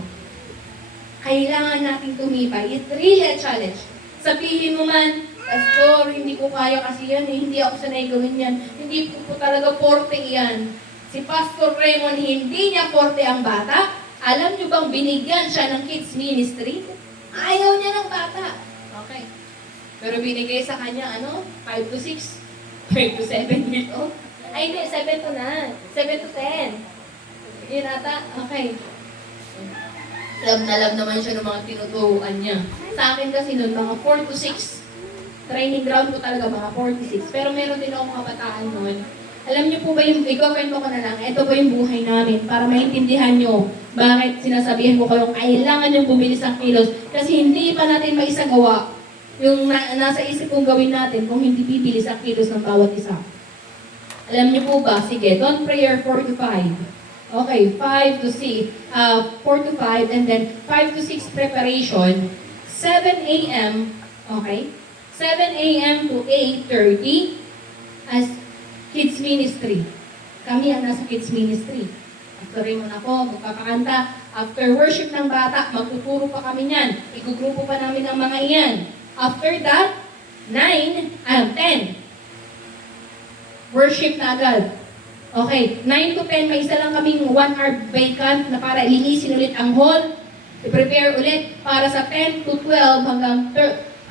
Kailangan natin tumibay. It's really a challenge. Sabihin mo man, Pastor, hindi ko kaya kasi yan eh. Hindi ako sanay gawin yan. Hindi ko talaga forte yan. Si Pastor Raymond, hindi niya forte ang bata. Alam niyo bang binigyan siya ng kids ministry? Ayaw niya ng bata. Okay. Pero binigay sa kanya, 5 to 6, 5 to 7 years old. Ay, hindi, 7 to 10. Yun ata, okay. Love na love naman siya ng mga tinuturuan niya. Sa akin kasi nun, mga 4 to 6. Training ground ko talaga, mga 46. Pero meron din akong kabataan nun. Alam niyo po ba yung, ikaw-kwento ko na lang, ito po yung buhay namin para maintindihan niyo bakit sinasabihan ko kayong kailangan yung bumilis ang kilos. Kasi hindi pa natin maisagawa yung nasa isip kong gawin natin kung hindi bibilis ang kilos ng bawat isa. Alam niyo po ba? Sige, dawn prayer 4 to 5. Okay, 4 to 5, and then 5 to 6 preparation, 7 a.m., okay, 7 a.m. to 8:30 as kids ministry. Kami ang nasa kids ministry. After Raymond ako, magpapakanta. After worship ng bata, magtuturo pa kami niyan. Igugrupo pa namin ang mga iyan. After that, 10. Worship na agad. Okay, 9 to 10, may isa lang kaming 1 hour vacant na para linisin ulit ang hall. I-prepare ulit para sa 10 to 12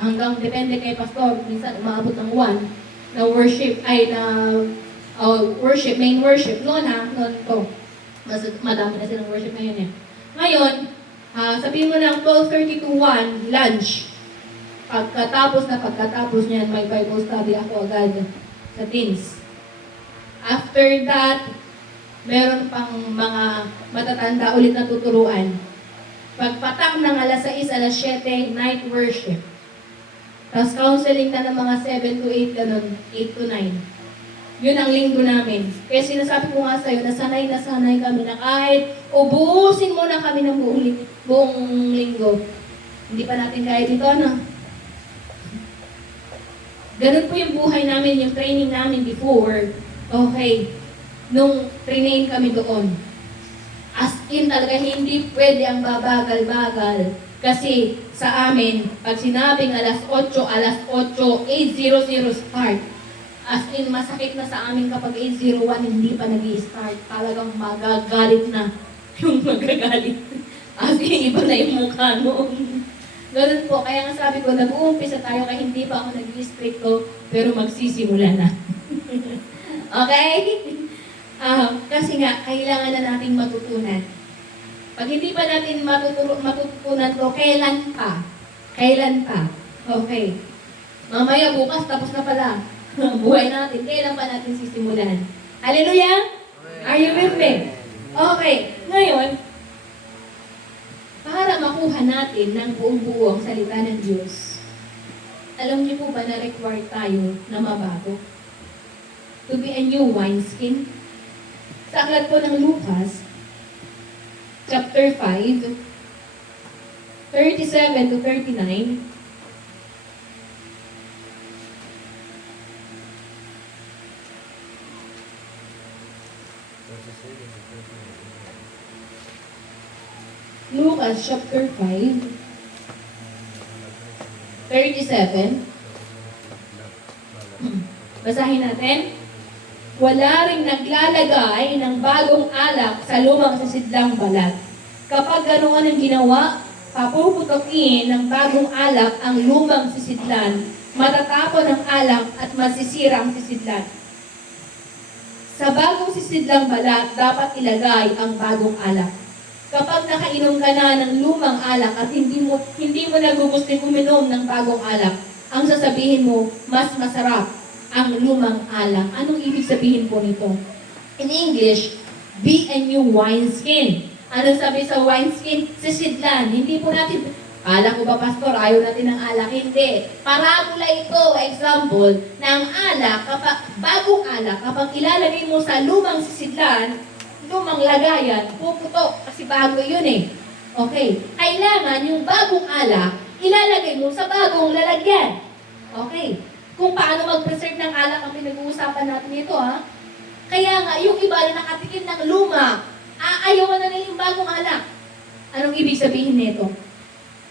hanggang depende kay pastor. Minsan umaabot ng 1 na worship, main worship. Noon to. Madami na silang worship ngayon eh. Ngayon, sabihin mo lang 12:30 to 1, lunch. Pagkatapos niyan, may Bible study ako agad sa teens. After that, meron pang mga matatanda ulit na tuturuan. Pagpatak ng alas 6, alas 7, night worship. Tapos counseling na ng mga 7 to 8, ganun, 8 to 9. Yun ang linggo namin. Kaya sinasabi ko nga sa'yo, nasanay kami na kahit ubusin mo na kami ng buong linggo. Hindi pa natin kaya dito, Ganun po yung buhay namin, yung training namin before. Okay, nung train kami doon. As in talaga, hindi pwede ang babagal-bagal. Kasi sa amin, pag sinabing alas 8, 8:00 start. As in, masakit na sa amin kapag 8:01, hindi pa nag-i-start. Talagang magagalit na yung magagalit. As in, iba na yung mukha noon. Ganun po, kaya nga sabi ko, nag-uumpisa tayo kaya hindi pa ako nag-i-stricto, pero magsisimula na. Okay? Kasi nga, kailangan na nating matutunan. Pag hindi pa natin matutunan to, kailan pa? Kailan pa? Okay. Mamaya bukas, tapos na pala. Buhay natin. Kailan pa natin sisimulan? Hallelujah? Are you with me? Okay. Ngayon, para makuha natin ng buong-buo ang salita ng Diyos, alam niyo po ba na required tayo na mabago? To be a new wineskin? Sa aklat po ng Lucas, chapter 5, 37 to 39, Lucas chapter 5, 37. Basahin natin. Wala ring naglalagay ng bagong alak sa lumang sisidlang balat. Kapag ganoon ang ginawa, papuputokin ng bagong alak ang lumang sisidlan, matatapon ang alak at masisira ang sisidlan. Sa bagong sisidlang balat, dapat ilagay ang bagong alak. Kapag nakainom ka na ng lumang alak at hindi mo nagugustong uminom ng bagong alak, ang sasabihin mo, mas masarap ang lumang alak. Anong ibig sabihin po nito? In English, be a new wineskin. Anong sabi sa wineskin? Sisidlan. Hindi po natin, alak ko ba, pastor? Ayaw natin ng alak. Hindi. Parabola ito, example, na ang alak, bagong alak, kapag ilalagay mo sa lumang sisidlan, lumang lagayan, puputok, kasi bago yun eh. Okay. Kailangan yung bagong alak, ilalagay mo sa bagong lalagyan. Okay. Kung paano mag-preserve ng alak ang pinag-uusapan natin ito, ha? Kaya nga, yung iba na nakatikim ng luma, aayawan na nila yung bagong alak. Anong ibig sabihin nito?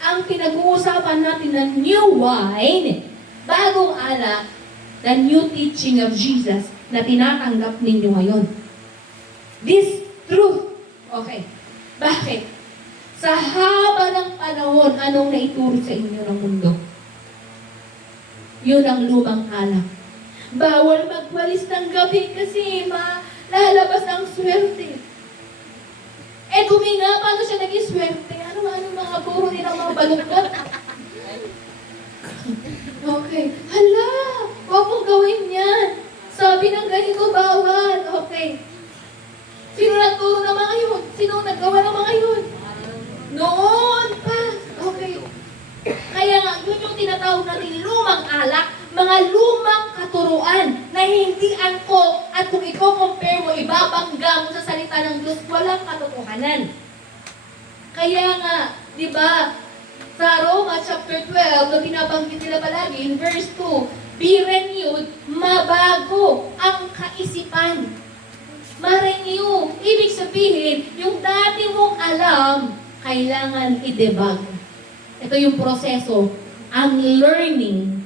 Ang pinag-uusapan natin ng new wine, bagong alak, the new teaching of Jesus na tinatanggap ninyo ngayon. This truth. Okay. Bakit? Sa haba ng panahon, anong naituro sa inyo ng mundo? Yun ang lumang alak. Bawal magwalis ng gabi kasi lalabas ang swerte. Eh kumi nga, paano siya naging swerte? Ano mga guro nila mga baluktot? Okay. Hala! Huwag mong gawin yan. Sabi ng ganito, bawal. Okay. Sino nagturo ng mga yun? Sino naggawa ng mga yun? Noon pa. Okay. Kaya nga, yun yung tinatawag natin lumang alak, mga lumang katuruan na hindi angkop at kung i-compare mo, ibabangga mo sa salita ng Diyos, walang katotohanan. Kaya nga, di ba, sa Roma chapter 12, na binabanggit nila palagi, in verse 2, be renewed, mabago ang kaisipan. Ma-renew. Ibig sabihin, yung dati mong alam, kailangan i-debug. Ito yung proseso, ang learning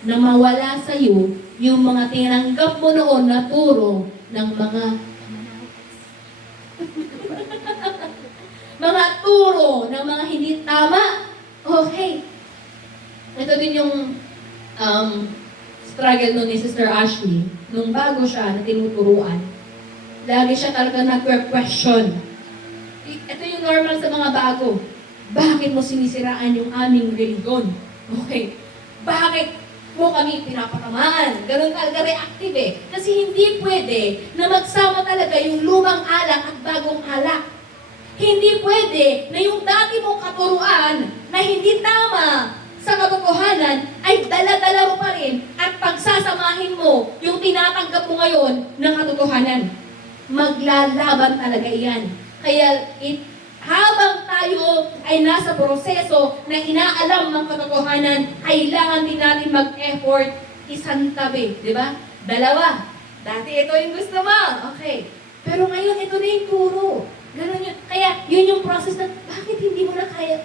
na mawala sa iyo yung mga tinanggap mo noon na turo ng mga mga turo ng mga hindi tama. Okay. Ito din yung struggle nun ni Sister Ashley. Nung bago siya na tinuturuan, lagi siya talaga nag-question. Ito yung normal sa mga bago. Bakit mo sinisiraan yung aming religion? Okay. Bakit mo kami pinapatamaan? Ganun talaga reactive eh. Kasi hindi pwede na magsama talaga yung lumang alak at bagong alak. Hindi pwede na yung dati mong katuruan na hindi tama sa katotohanan ay dala-dala mo pa rin at pagsasamahin mo yung tinatanggap mo ngayon ng katotohanan. Maglalaban talaga iyan. Kaya habang tayo ay nasa proseso na inaalam ng katotohanan, kailangan din natin mag-effort isang tabi. Di ba? Dalawa. Dati ito yung gusto mo. Okay. Pero ngayon, ito na yung turo. Ganun yun. Kaya, yun yung process na, bakit hindi mo na kaya?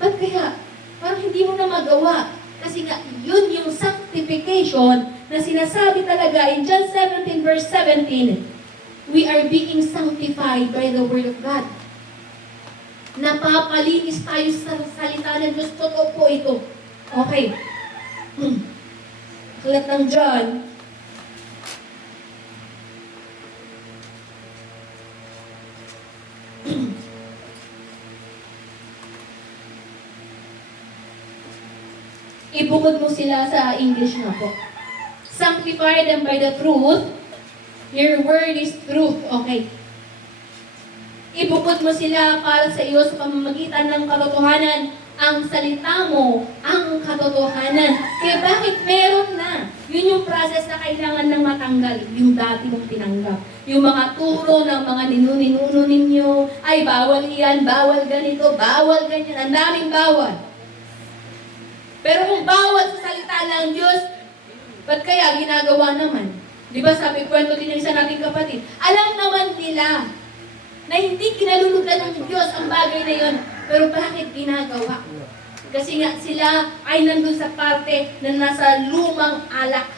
Ba't kaya? Parang hindi mo na magawa. Kasi nga, yun yung sanctification na sinasabi talaga in John 17 verse 17, we are being sanctified by the Word of God. Napapalinis tayo sa salita ng Diyos. Totoo po ito. Okay. Aklat ng John, ibukod mo sila sa English nga po. Sanctify them by the truth. Your word is truth. Okay. Ibukod mo sila para sa iyo sa pamamagitan ng katotohanan. Ang salita mo, ang katotohanan. Kaya bakit meron na? Yun yung process na kailangan ng matanggal. Yung dati mong tinanggap. Yung mga turo ng mga ninuno ninyo, ay bawal iyan, bawal ganito, bawal ganyan. Ang daming bawal. Pero kung bawal sa salita ng Diyos, ba't kaya ginagawa naman? Di ba sabi, kwento din ng isa nating kapatid, alam naman nila na hindi kinalulugan ng Diyos ang bagay na yon, pero bakit ginagawa? Kasi nga sila ay nandun sa parte na nasa lumang alak.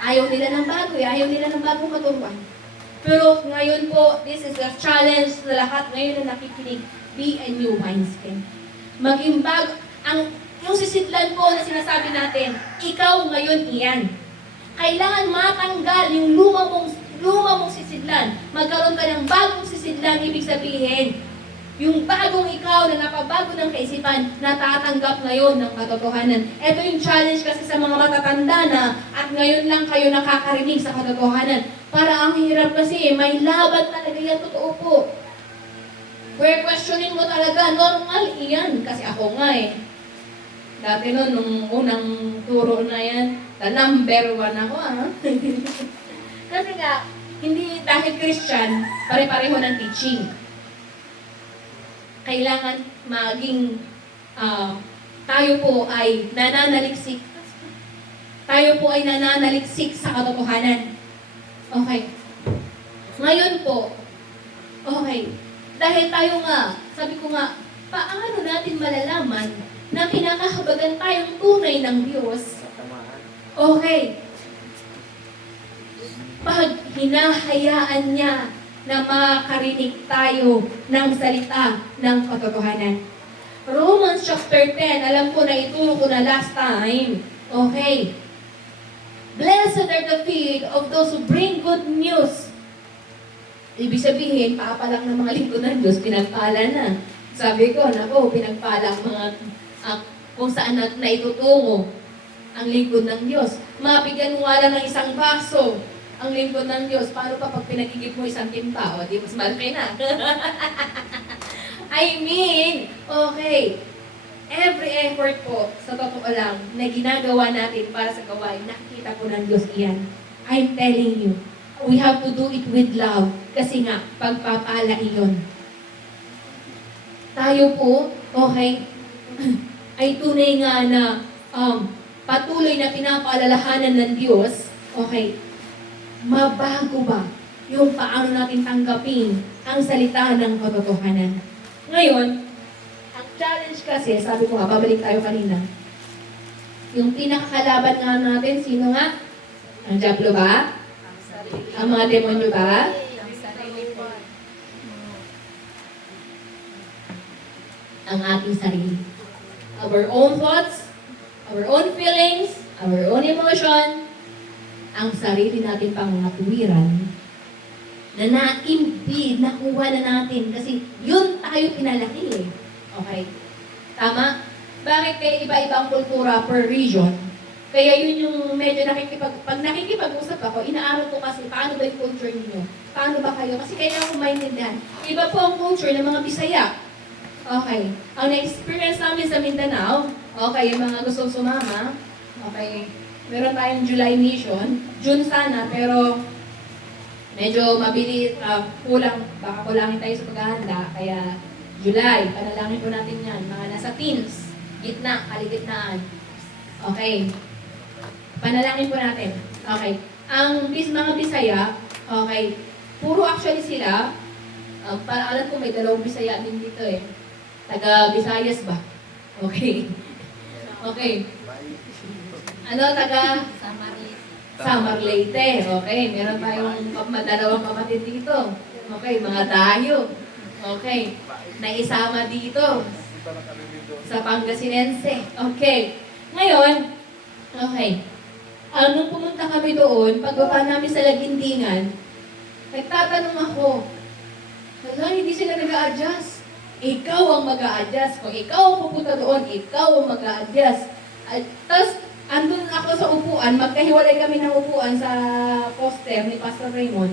Ayaw nila ng bago, ayaw nila ng bagong katuruan. Pero ngayon po, this is a challenge sa lahat ngayon na nakikinig, be a new wineskin. Maging bago, yung sisidlan po na sinasabi natin, ikaw ngayon iyan. Kailangan matanggal yung luma mong sisidlan. Magkaroon ka ng bagong sisidlan, ibig sabihin, yung bagong ikaw na napabago ng kaisipan, natatanggap ngayon ng katotohanan. Ito yung challenge kasi sa mga matatanda na at ngayon lang kayo nakakarinig sa katotohanan. Para ang hirap kasi, may laban talaga yan, totoo po. Where questioning mo talaga, normal iyan. Kasi ako nga dati noon, nung unang turo na yan, the number 1 ako Kasi nga, hindi dahil Christian, pare-pareho ng teaching. Kailangan maging tayo po ay nananaliksik. Tayo po ay nananaliksik sa katotohanan. Okay. Ngayon po, okay, dahil tayo nga, sabi ko nga, paano natin malalaman na kinakahabagan tayong tunay ng Diyos? Okay. Pag hinahayaan niya na makarinig tayo ng salita ng katotohanan. Romans chapter 10, alam ko na ituro ko na last time. Okay. Blessed are the feet of those who bring good news. Ibig sabihin, paapalang ng mga lingkod ng Diyos, pinagpala na. Sabi ko, nako, pinagpala ang mga kung saan na itutungo ang lingkod ng Diyos. Mabigyan mo nga lang ng isang baso ang lingkod ng Diyos. Paano pa pag pinagigip mo isang timpa? O, di mas malaki na. I mean, okay. Every effort po, sa totoo lang, na ginagawa natin para sa gawain, nakikita po ng Diyos iyan. I'm telling you, we have to do it with love. Kasi nga, pagpapala iyon. Tayo po, okay, ay tunay nga na patuloy na pinapaalalahanan ng Diyos, okay, mabago ba yung paano natin tanggapin ang salita ng katotohanan. Ngayon, ang challenge kasi, sabi ko nga, babalik tayo kanina, yung pinakakalaban nga natin, sino nga? Ang diablo ba? Ang mga demonyo ba? Ang ating sarili. Our own thoughts, our own feelings, our own emotion, ang sarili natin pang mga tuwiran na na-imbid, nakuha na natin kasi yun tayo pinalaki Okay? Tama? Bakit kaya iba-ibang kultura per region? Kaya yun yung medyo pag nakikipag-usap ako, inaaral ko kasi paano ba yung culture ninyo? Paano ba kayo? Kasi kaya ako maintindihan. Iba po ang culture ng mga Bisaya. Okay. Ang na-experience namin sa Mindanao, okay, yung mga gusto sumama, okay, meron tayong July mission, June sana, pero medyo mabilis, kulang, baka kulangin tayo sa paghahanda, kaya July, panalangin po natin yan, mga nasa teens, gitna, kaligitnaan. Okay. Panalangin po natin. Okay. Ang mga Bisaya, okay, puro actually sila, para alam ko may dalawang Bisaya din dito Taga Visayas ba? Okay. Okay. Ano, taga? Samar Leyte. Okay, meron tayong dalawang kapatid dito. Okay, mga Dayo. Okay, naisama dito sa Pangasinense. Okay. Ngayon, okay. Nung pumunta kami doon, pagbaba namin sa Lagindingan, nagtatanong ako, hindi sila nag-a-adjust. Ikaw ang mag-a-adjust. Kung ikaw ang pupunta doon, ikaw ang mag-a-adjust. Tapos, upuan, magkahiwalay kami ng upuan sa poster ni Pastor Raymond.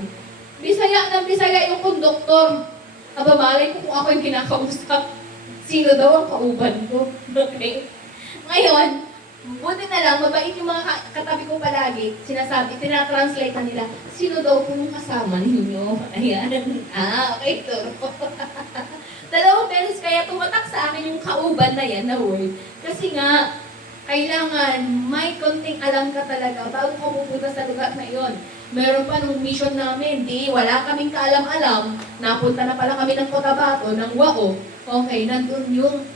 Bisaya ng Bisaya yung konduktor. Aba, malay ko kung ako yung kinakausap. Sino daw ang kauban ko? Okay? Ngayon, buti na lang, mabait yung mga katabi ko palagi. Sinasabi, tinatranslate na nila, sino daw po yung kasama ninyo? Ayan. Okay, turo. Dalawang beses kaya tumatak sa akin yung kauban na yan na word. Kasi nga, kailangan may konting alam ka talaga bago ka pupunta sa lugar na iyon. Meron pa nung mission namin, wala kaming kaalam-alam. Napunta na pala kami ng Cotabato, ng Wao. Okay, nandun yung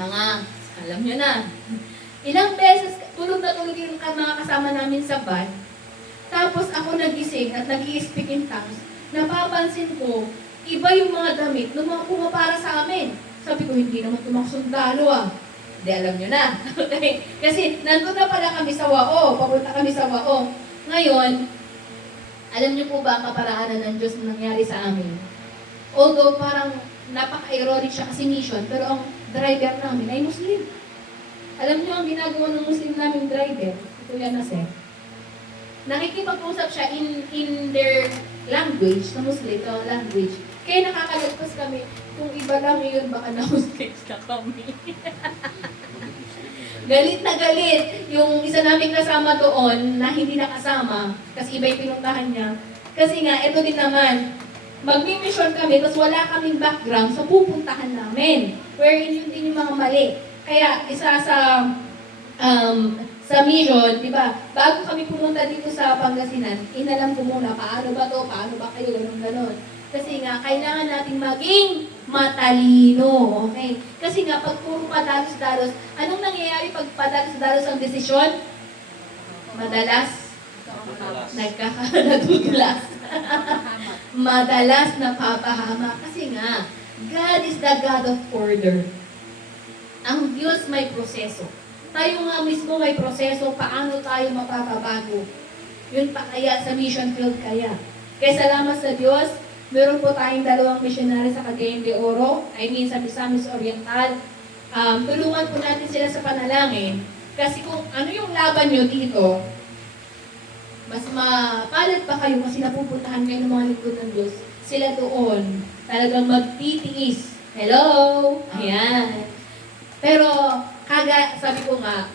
mga, alam nyo na. Ilang beses, tulog na tulog yung mga kasama namin sa van. Tapos ako nagising at nag-i-speak in tongues. Napapansin ko, iba yung mga damit ng mga pumapara sa amin. Sabi ko, hindi naman ito mga sundalo ah. Hindi, alam nyo na. Okay? Kasi nandun na pala kami sa Wao. Papunta kami sa Wao. Ngayon, alam nyo po ba ang kaparaanan ng Diyos na nangyari sa amin? Although parang napaka-ironic siya kasi mission, pero ang driver namin ay Muslim. Alam nyo ang ginagawa ng Muslim naming driver? Ito yan na sir. Nakikipag-usap siya in their language, sa Muslim language. Kaya nakakalagpas kami, kung iba lang yun, baka na-hostage na kami. Galit na galit yung isa naming kasama doon na hindi nakasama kasi iba yung pinuntahan niya. Kasi nga, ito din naman, magmi-mission kami tapos wala kaming background sa pupuntahan namin. Wherein yun din yung mga mali. Kaya isa sa mission, di ba, bago kami pumunta dito sa Pangasinan, inalam ko muna, paano ba to, paano ba kayo, ganun. Kasi nga, kailangan nating maging matalino, okay? Kasi nga, pag puro padalos-dalos, anong nangyayari pag padalos-dalos ang desisyon? Madalas nagkakadudlas. Madalas napapahama. Kasi nga, God is the God of order. Ang Diyos may proseso. Tayo nga mismo may proseso, paano tayo mapapabago. Yun pa kaya sa mission field kaya. Kaya salamat sa Diyos, meron po tayong 2 missionary sa Cagayan de Oro, sa Misamis Oriental. Tulungan po natin sila sa panalangin. Kasi kung ano yung laban nyo dito, mas mapalad pa kayo kasi napupuntahan kayo ng mga lingkod ng Diyos. Sila doon, talagang magtitiis. Hello? Ayan. Pero, sabi ko nga,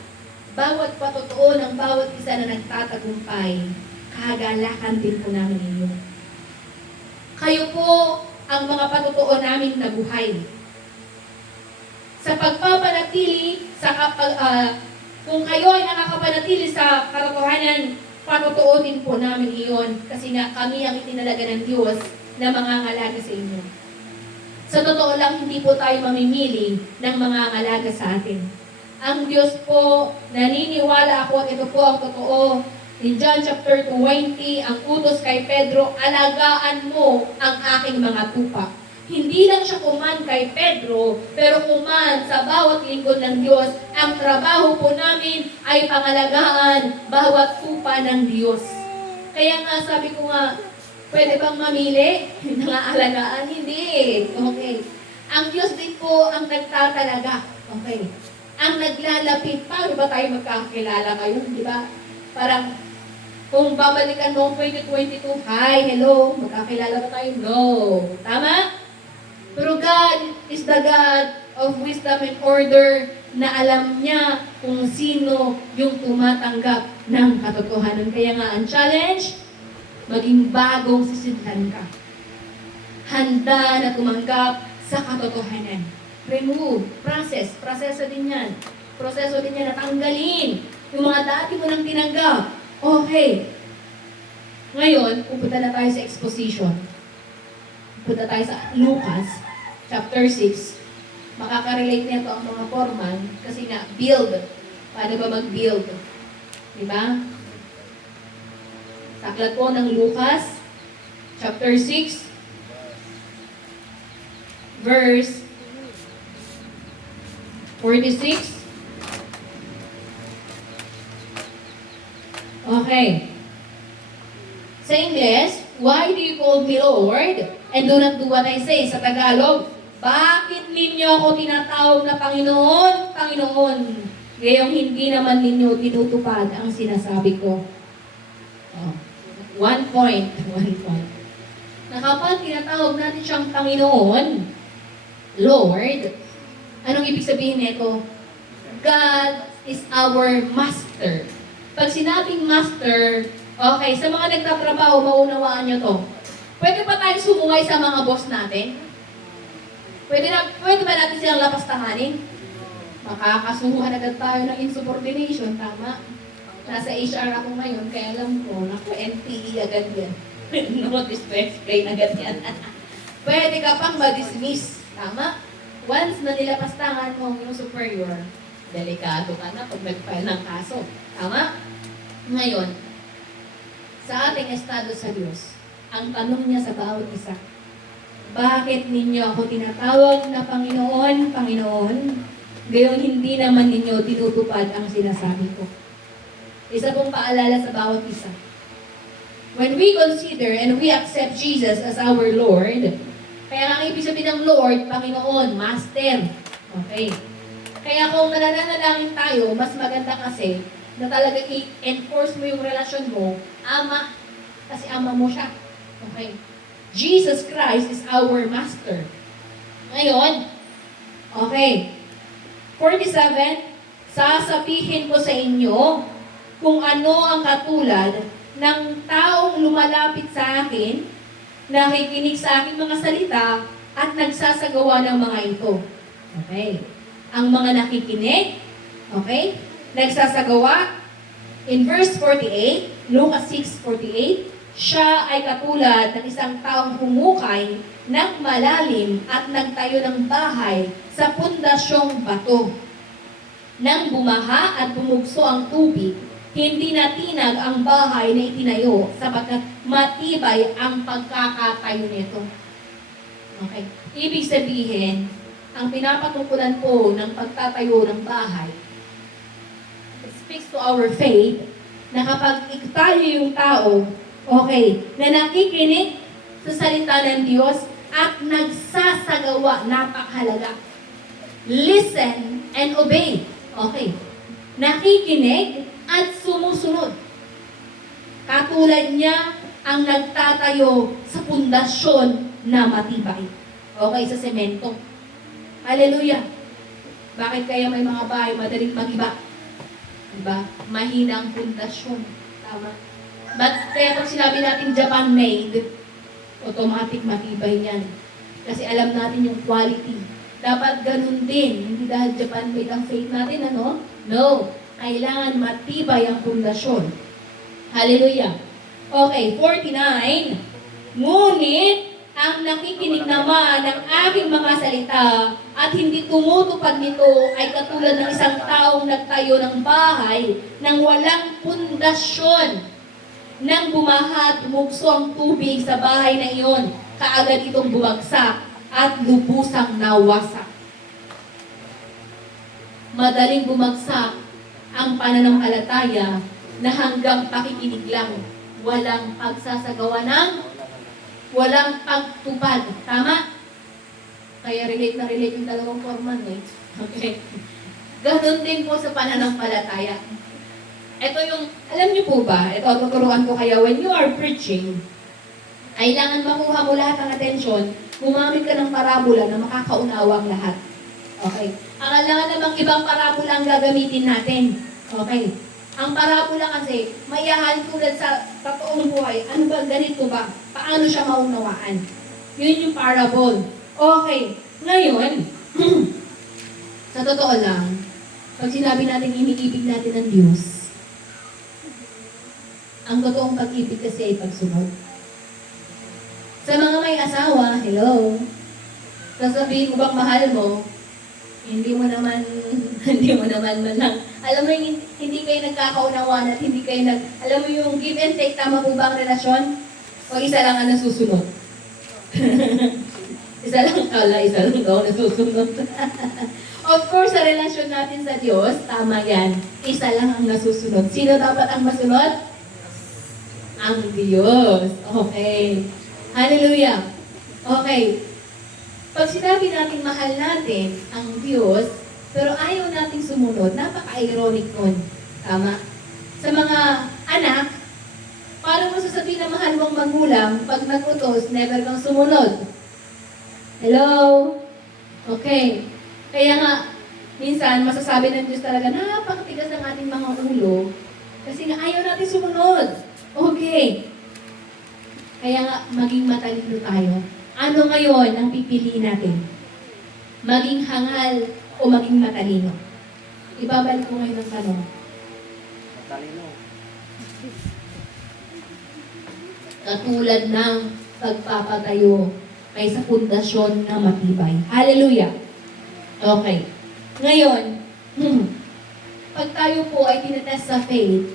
bawat patotoo ng bawat isa na nagtatagumpay, kagalakan din po namin inyo. Kayo po ang mga patotoo naming nabuhay. Sa pagpapanatili, kung kayo ay nakakapanatili sa katotohanan, patotoo din po namin iyon kasi nga kami ang itinalaga ng Diyos na mangangalaga sa inyo. Sa totoo lang, hindi po tayo mamimili ng mangangalaga sa atin. Ang Diyos po, naniniwala ako at ito po ang totoo. In John chapter 20, ang utos kay Pedro, alagaan mo ang aking mga tupa. Hindi lang siya kuman kay Pedro, pero kuman sa bawat lingkod ng Diyos. Ang trabaho po namin ay pangalagaan bawat tupa ng Diyos. Kaya nga sabi ko nga, pwede bang mamili ng alagaan? Hindi. Okay. Ang Diyos din po ang nagtatalaga. Okay. Ang naglalapit. Paano ba tayo magkakilala ngayon? Di ba? Parang, kung babalikan mo 2022, hi, hello, magkakilala ba tayo? No. Tama? Pero God is the God of wisdom and order na alam niya kung sino yung tumatanggap ng katotohanan. Kaya nga, ang challenge, maging bagong sisidlan ka. Handa na tumanggap sa katotohanan. Remove, proseso din yan. Proseso din yan na tanggalin yung mga dati mo nang tinanggap. Okay. Ngayon, pupunta na tayo sa exposition. Punta tayo sa Lucas, chapter 6. Makaka-relate nito ang mga foreman kasi nga, build. Paano ba mag-build? Diba? Sa aklat po ng Lucas, chapter 6, verse 46. Okay. Sa English, why do you call me Lord and do not do what I say? Sa Tagalog, bakit ninyo ako tinatawag na Panginoon, Panginoon? Gayong hindi naman ninyo tinutupad ang sinasabi ko. Oh. One point. Na kapag tinatawag natin siyang Panginoon, Lord, anong ibig sabihin nito? God is our master. Pag sinabing master, okay, sa mga nagtatrabaho, maunawaan nyo to. Pwede pa tayong sumungay sa mga boss natin? Pwede ba natin silang lapastanganin? Makakasuhan agad tayo ng insubordination, tama? Nasa HR ako ngayon, kaya alam ko, naku, NPE agad yan. Notice to explain agad yan. Pwede ka pang ma-dismiss, tama? Once na nilapastangan mo yung superior, delikado ka na pag nag-file ng kaso, tama? Ngayon, sa ating estado sa Diyos, ang tanong niya sa bawat isa, bakit ninyo ako tinatawag na Panginoon, Panginoon? Gayong hindi naman ninyo tinutupad ang sinasabi ko. Isa pong paalala sa bawat isa. When we consider and we accept Jesus as our Lord, kaya ang ibig sabihin ng Lord, Panginoon, Master. Okay. Kaya kung nananalangin tayo, mas maganda kasi na talagang i-enforce mo yung relasyon mo, Ama, kasi Ama mo siya. Okay. Jesus Christ is our Master. Ngayon, okay. 47, sasabihin ko sa inyo kung ano ang katulad ng taong lumalapit sa akin, nakikinig sa aking mga salita, at nagsasagawa ng mga ito. Okay. Ang mga nakikinig, okay, nagsasagawa, in verse 48, Lucas 6:48, siya ay katulad ng isang taong humukay ng malalim at nagtayo ng bahay sa pundasyong bato. Nang bumaha at bumugso ang tubig, hindi natinag ang bahay na itinayo sapagkat matibay ang pagkakatayo nito. Okay. Ibig sabihin, ang pinapatungkulan po ng pagtatayo ng bahay, it speaks to our faith na kapag tayo yung tao, okay, na nakikinig sa salita ng Diyos at nagsasagawa, napakahalaga. Listen and obey. Okay. Nakikinig at sumusunod. Katulad niya ang nagtatayo sa pundasyon na matibay. Okay, sa semento. Hallelujah. Bakit kaya may mga bahay madaling mag-iba? Diba? Mahina ang pundasyon. Tama. But kaya pag sinabi natin Japan-made, automatic matibay yan. Kasi alam natin yung quality. Dapat ganun din. Hindi dahil Japan-made ang faith natin, ano? No. Kailangan matibay ang pundasyon. Hallelujah. Okay, 49. Ngunit, ang nakikinig naman ng aking mga salita at hindi tumutupad nito ay katulad ng isang taong nagtayo ng bahay nang walang pundasyon. Nang bumaha at bumugso ang tubig sa bahay na iyon, kaagad itong bumagsak at lubusang nawasak. Madaling bumagsak ang pananampalataya na hanggang pakikinig lang, walang pagsasagawa ng, walang pagtupad. Tama? Kaya relate na relate yung dalawang forman eh. Okay. Ganon din po sa pananampalataya. Ito yung, alam niyo po ba, ito tuturuan ko kaya when you are preaching, kailangan makuha mo lahat ng atensyon, gumamit ka ng parabola na makakaunawa ang lahat. Okay. Ang alangan namang ibang parabola ang gagamitin natin. Okay. Ang parabola kasi, maiyahan tulad sa totoong buhay. Ano ba, ganito ba? Paano siya maunawaan? Yun yung parable. Okay. Ngayon, sa totoo lang, pag sinabi natin iniibig natin ng Diyos, ang totoong pag-ibig kasi ay pagsunod. Sa mga may asawa, hello, sasabihin ko bang mahal mo, hindi mo naman man lang. Alam mo yung hindi kayo nagkakaunawan at hindi kayo alam mo yung give and take, tama po ba ang relasyon? O isa lang ang nasusunod? isa lang daw nasusunod. Of course, sa relasyon natin sa Diyos, tama yan. Isa lang ang nasusunod. Sino dapat ang masunod? Ang Diyos. Okay. Hallelujah. Okay. Pag sinabi natin mahal natin ang Diyos, Pero ayaw nating sumunod. Napaka-ironic nun. Tama? Sa mga anak, paano mo sasabihin na mahal mong magulang pag nag-utos, never kang sumunod? Hello? Okay. Kaya nga, minsan, masasabi ng Diyos talaga, napakatigas ng ating mga ulo kasi nga ayaw natin sumunod. Okay. Kaya nga, maging matalino tayo. Ano ngayon ang pipiliin natin? Maging hangal o maging matalino? Ibabalik ko ngayon ang tanong. Matalino. Katulad ng pagpapatayo ay sa pundasyon na matibay. Hallelujah! Okay. Ngayon, pag tayo po ay tinetest sa faith,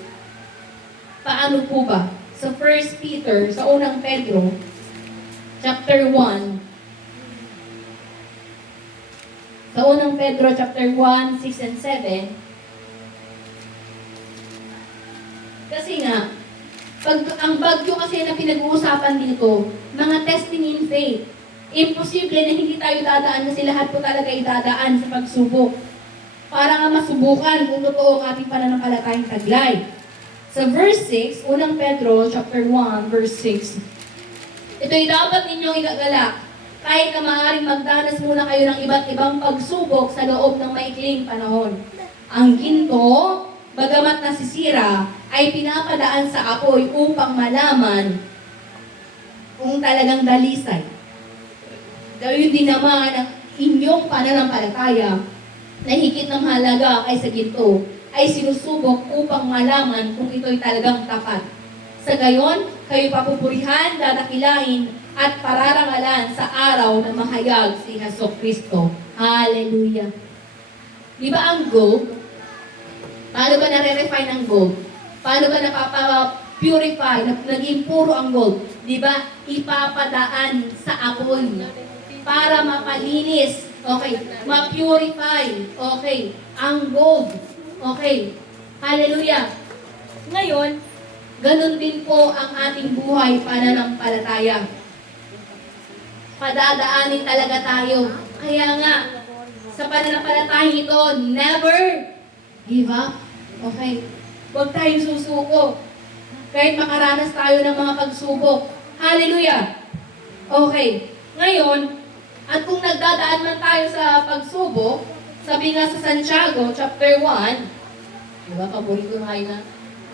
paano po ba? Sa 1 Peter, sa unang Pedro, chapter 1, sa unang Pedro, chapter 1, 6 and 7, kasi nga, ang bagyo kasi na pinag-uusapan dito, mga testing in faith. Imposible na hindi tayo dadaan kasi lahat po talaga idadaan sa pagsubok. Para nga masubukan kung totoo ang ating pananampalatayang taglay. Sa verse 6, unang Pedro, chapter 1, verse 6, ito'y dapat ninyong igagalak. Kahit na maaaring magdanas muna kayo ng iba't ibang pagsubok sa loob ng maikling panahon. Ang ginto, bagamat nasisira, ay pinapadaan sa apoy upang malaman kung talagang dalisay. Gawin din naman ang inyong pananampalataya na higit ng mahalaga kaysa ginto ay sinusubok upang malaman kung ito'y talagang tapat. Sa gayon, kayo papupurihan, dadakilain, at pararangalan sa araw na mahayag si Jesucristo. Hallelujah! Di ba ang gold? Paano ba nare-refine ang gold? Paano ba napapa-purify, naging puro ang gold? Di ba? Ipapadaan sa apoy para mapalinis. Okay. Ma-purify. Okay. Ang gold. Okay. Hallelujah. Ngayon, ganun din po ang ating buhay pananampalataya. Padadaanin talaga tayo. Kaya nga, sa pananampalataya ito, never give up. Okay. Huwag tayong susuko. Kahit makaranas tayo ng mga pagsubok. Hallelujah! Okay. Ngayon, at kung nagdadaan man tayo sa pagsubok, sabi nga sa Santiago, chapter 1, diba, paborito nga yun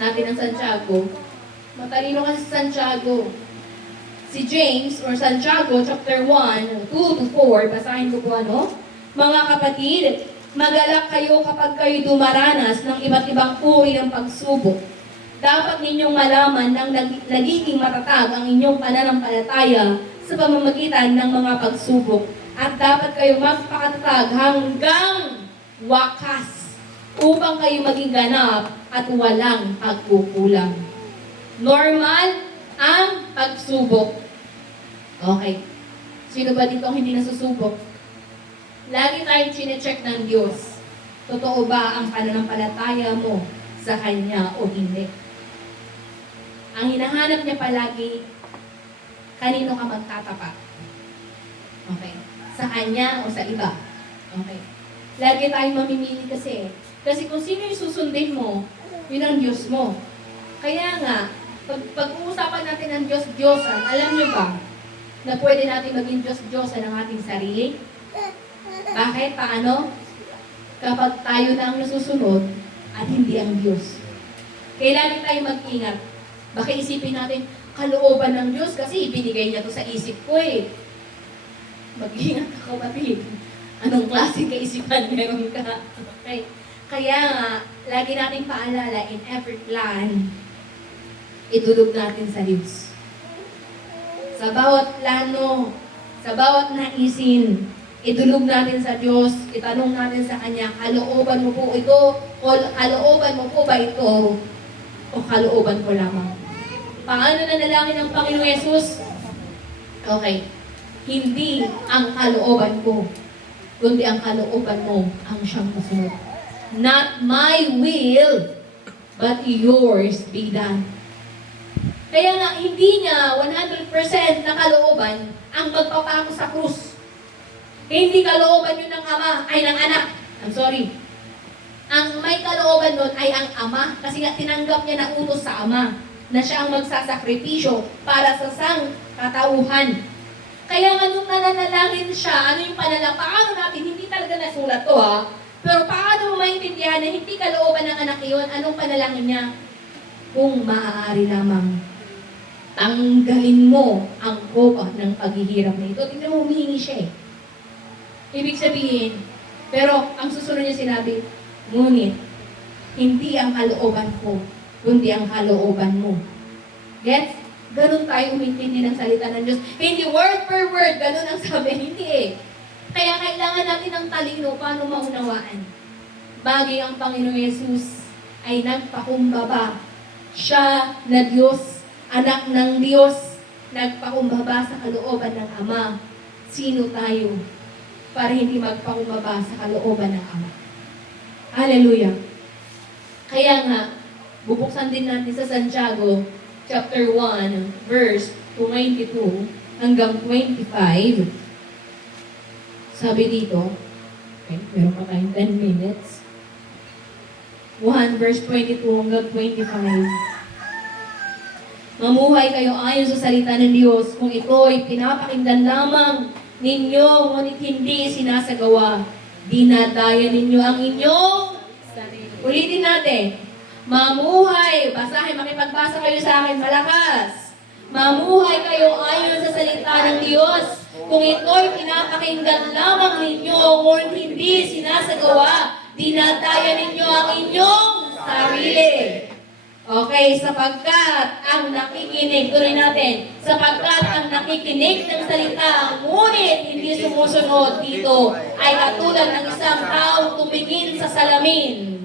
natin ang Santiago. Matalino kasi sa Santiago. Si James, or Santiago, chapter 1, 2 to 4, basahin ko po ano? Mga kapatid, magalak kayo kapag kayo dumaranas ng iba't ibang uri ng pagsubok. Dapat ninyong malaman ng nagiging matatag ang inyong pananampalataya sa pamamagitan ng mga pagsubok. At dapat kayo magpakatatag hanggang wakas upang kayo maging ganap at walang pagkukulang. Normal ang pagsubok. Okay. Sino ba dito ang hindi nasusubok? Lagi tayong chine-check ng Diyos. Totoo ba ang pananampalataya mo sa Kanya o hindi? Ang hinahanap niya palagi, kanino ka magtatapat? Okay. Sa Kanya o sa iba? Okay. Lagi tayong mamimili kasi. Kasi kung sino yung susundin mo, yun ang Diyos mo. Kaya nga, pag-uusapan natin ang Diyos-Diyosan, alam niyo ba na pwede natin maging Diyos-Diyosan ang ating sarili? Bakit? Paano? Kapag tayo na ang nasusunod at hindi ang Diyos. Kailangan tayo mag-ingat. Baka isipin natin, kalooban ng Diyos kasi ibinigay niya to sa isip ko eh. Mag-ingat ka, kapatid. Anong klaseng kaisipan meron ka? Okay. Kaya nga, lagi nating paalala, in every plan, idulog natin sa Diyos. Sa bawat plano, sa bawat naisin, idulog natin sa Diyos, itanong natin sa Kanya, kalooban mo po ito, o kalooban mo po ba ito, o kalooban ko lamang. Paano nanalangin ng Panginoong Yesus? Okay. Hindi ang kalooban ko, kundi ang kalooban mo ang siyang masunod. Not my will, but yours be done. Kaya nga, hindi niya 100% na kalooban ang magpapako sa krus. Hindi kalooban yun ng ama, ay ng anak. I'm sorry. Ang may kalooban nun ay ang Ama, kasi nga tinanggap niya na utos sa Ama na siya ang magsasakripisyo para sa sangkatauhan. Kaya nga nung nananalangin siya, ano yung panalangin? Paano natin, hindi talaga nasulat to ha, pero paano mo maintindihan na hindi kalooban ng anak yun? Anong panalangin niya? Kung maaari lamang, tanggalin mo ang kopa ng paghihirap na ito. Tingnan mo, humihingi siya eh. Ibig sabihin, pero ang susunod niya sinabi, ngunit, hindi ang kalooban ko, kundi ang kalooban mo. Gets? Ganun tayo umintindi ng salita ng Diyos. Hindi word per word, ganun ang sabi. Hindi eh. Kaya kailangan natin ng talino paano maunawaan. Bagay ang Panginoong Yesus ay nagpakumbaba. Siya na Diyos, anak ng Diyos, nagpakumbaba sa kalooban ng Ama. Sino tayo para hindi magpakumbaba sa kalooban ng Ama? Hallelujah! Kaya nga, bubuksan din natin sa Santiago, chapter 1, verse 22 hanggang 25. Sabi dito, okay, meron pa tayong 10 minutes. 1 verse 22 hanggang 25. Mamuhay kayo ayon sa salita ng Diyos kung ito'y pinapakinggan lamang ninyo, ngunit hindi sinasagawa. Dinadaya ninyo ang inyong sarili. Ulitin natin. Mamuhay, basahin, makipagbasa kayo sa akin, malakas. Mamuhay kayo ayon sa salita ng Diyos. Kung ito'y pinapakinggan lamang ninyo, ngunit hindi sinasagawa, dinadaya ninyo ang inyong sarili. Okay, sapagkat ang nakikinig, tuloy natin, sapagkat ang nakikinig ng salita, ngunit hindi sumusunod dito, ay katulad ng isang taong tumingin sa salamin.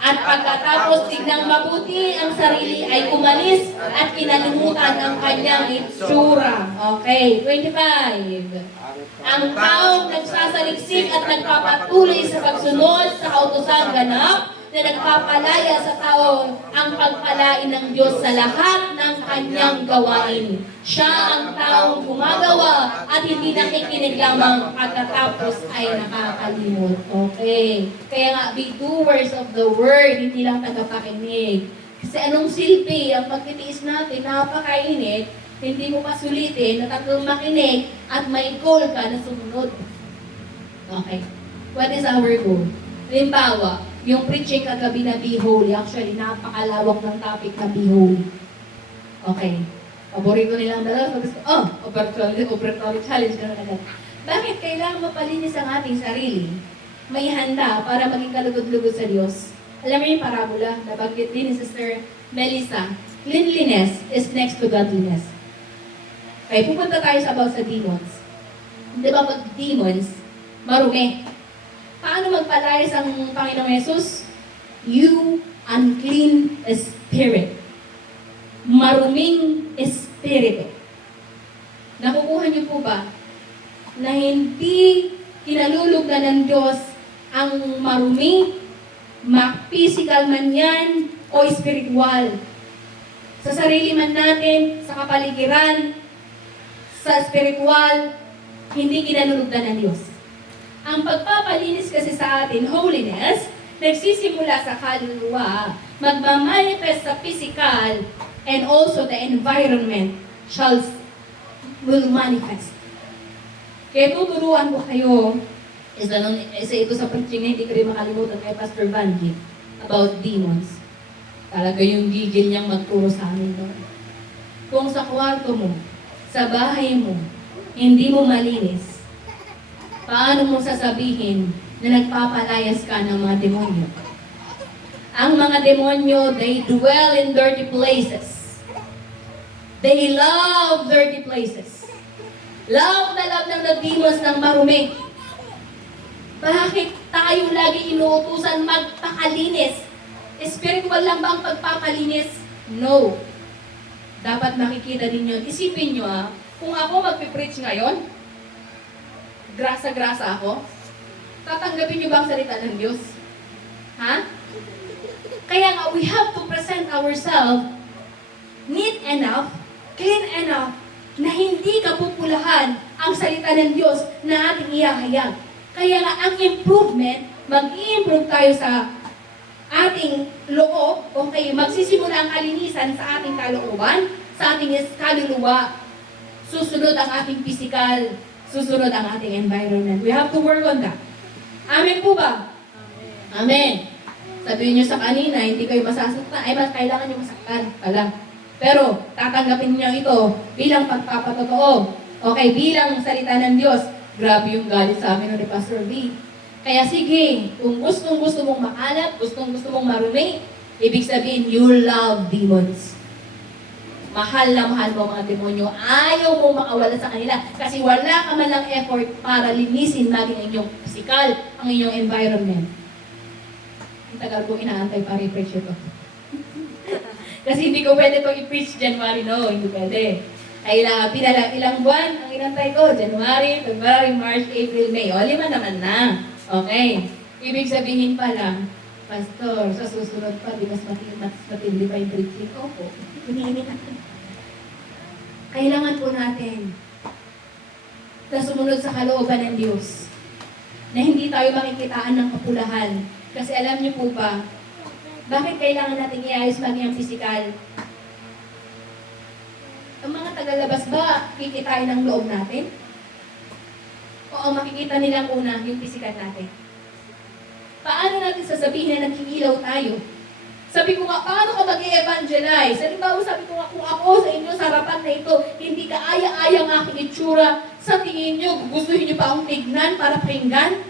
At pagkatapos tignang mabuti ang sarili ay umalis at kinalimutan ang kanyang itsura. Okay, 25. Ang taong nagsasaliksik at nagpapatuloy sa pagsunod sa kautosang ganap na nagpapalaya sa tao ang pagpalain ng Diyos sa lahat ng kanyang gawain. Siya ang taong gumagawa at hindi nakikinig lamang pagkatapos ay nakakalimot. Okay. Kaya nga, be doers of the word, hindi lang tagapakinig. Kasi anong silbi ang pagtitiis natin, napakainit, hindi mo pa sulitin na tatlong makinig at may goal ka na sumunod. Okay. What is our goal? Halimbawa, yung preaching kagabi na Be Holy, actually, napakalawak ng topic na Be Holy. Okay. Paborito nilang dalawa. Operatory challenge na agad. Bakit kailangan mapalinis ang ating sarili? May handa para maging kalugod-lugod sa Diyos. Alam mo yung parabola, nabanggit din ni Sister Melissa, cleanliness is next to godliness. Okay, pupunta tayo sa demons. Di ba pag demons, marumi. Paano magpalayas ang Panginoong Yesus? You unclean spirit. Maruming espiritu. Nakukuha niyo po ba na hindi kinalulugdan ng Diyos ang marumi, physical man yan o spiritual? Sa sarili man natin, sa kapaligiran, sa spiritual, hindi kinalulugdan ng Diyos. Ang pagpapalinis kasi sa atin, holiness, nagsisimula sa kaluluwa, magmamanifest sa physical, and also the environment will manifest. Kaya tuturuan ko kayo, isa ito sa preaching na hindi ko rin makalimutan kay Pastor Vanji, about demons. Talaga yung gigil niyang magturo sa amin doon. Kung sa kwarto mo, sa bahay mo, hindi mo malinis, paano mo sasabihin na nagpapalayas ka ng mga demonyo? Ang mga demonyo, they dwell in dirty places. They love dirty places. Love na love ng demons ng marumi. Bakit tayo lagi inuutusan magpakalinis? Spiritual lang ba ang pagpapalinis? No. Dapat makikita din yun. Isipin nyo kung ako magpipreach ngayon, grasa-grasa ako, tatanggapin niyo ba ang salita ng Diyos? Ha? Kaya nga, we have to present ourselves neat enough, clean enough, na hindi kapupulahan ang salita ng Diyos na ating ihahayag. Kaya nga, ang improvement, mag-i-improve tayo sa ating loob, okay, magsisimula ang kalinisan sa ating kalooban, sa ating kaluluwa, susunod ang ating physical, susunod ang ating environment. We have to work on that. Amen po ba? Amen. Sabihin nyo sa kanina, hindi kayo masasaktan. Ay, mas kailangan nyo masaktan pala. Pero, tatanggapin nyo ito bilang pagpapatotoo. Okay, bilang salita ng Diyos. Grabe yung galit sa amin ni Pastor V. Kaya sige, kung gustong-gusto mong makalat, gustong-gusto mong marumi, ibig sabihin, you love demons. Mahal na mahal mo mga demonyo. Ayaw mong makawala sa kanila. Kasi wala ka man lang effort para linisin maging inyong physical, ang inyong environment. Ang tagal kong inaantay para i-preach ito. Kasi hindi ko pwede itong i-preach January, no? Hindi pwede. Ay ilang buwan ang inantay ko? January, February, March, April, May. O, 5 naman na. Okay. Ibig sabihin pala, Pastor, sa susunod pa, di mas matindi pa yung preaching. Opo. Kailangan po natin na sumunod sa kalooban ng Diyos. Na hindi tayo makikitaan ng kapulahan. Kasi alam niyo po ba, bakit kailangan natin iayos maging ang pisikal? Ang mga tagalabas ba, kikitain ng loob natin? Oo, makikita nilang una yung pisikal natin. Paano natin sasabihin na nagkikilaw tayo? Sabi ko nga, paano ka mag-evangelize? Halimbawa, sabi ko nga, kung ako sa inyo, sa harapan na ito, hindi ka aya-aya ng aking itsura, sa tingin nyo, gustuhin nyo pa akong tignan para pakinggan?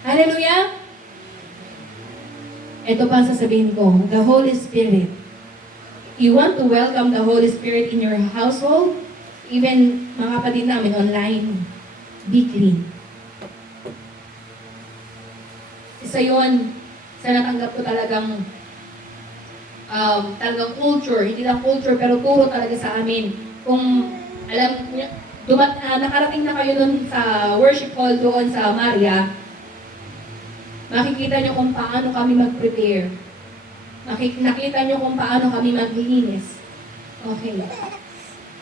Hallelujah! Ito pa ang sasabihin ko, the Holy Spirit. You want to welcome the Holy Spirit in your household? Even mga kapatid namin online, be clean. Isa yun, sa natanggap ko talagang culture, hindi lang culture, pero turo talaga sa amin. Kung alam niyo, nakarating na kayo nun sa worship hall doon sa Maria, makikita nyo kung paano kami mag-prepare. Nakita nyo kung paano kami maglinis. Okay.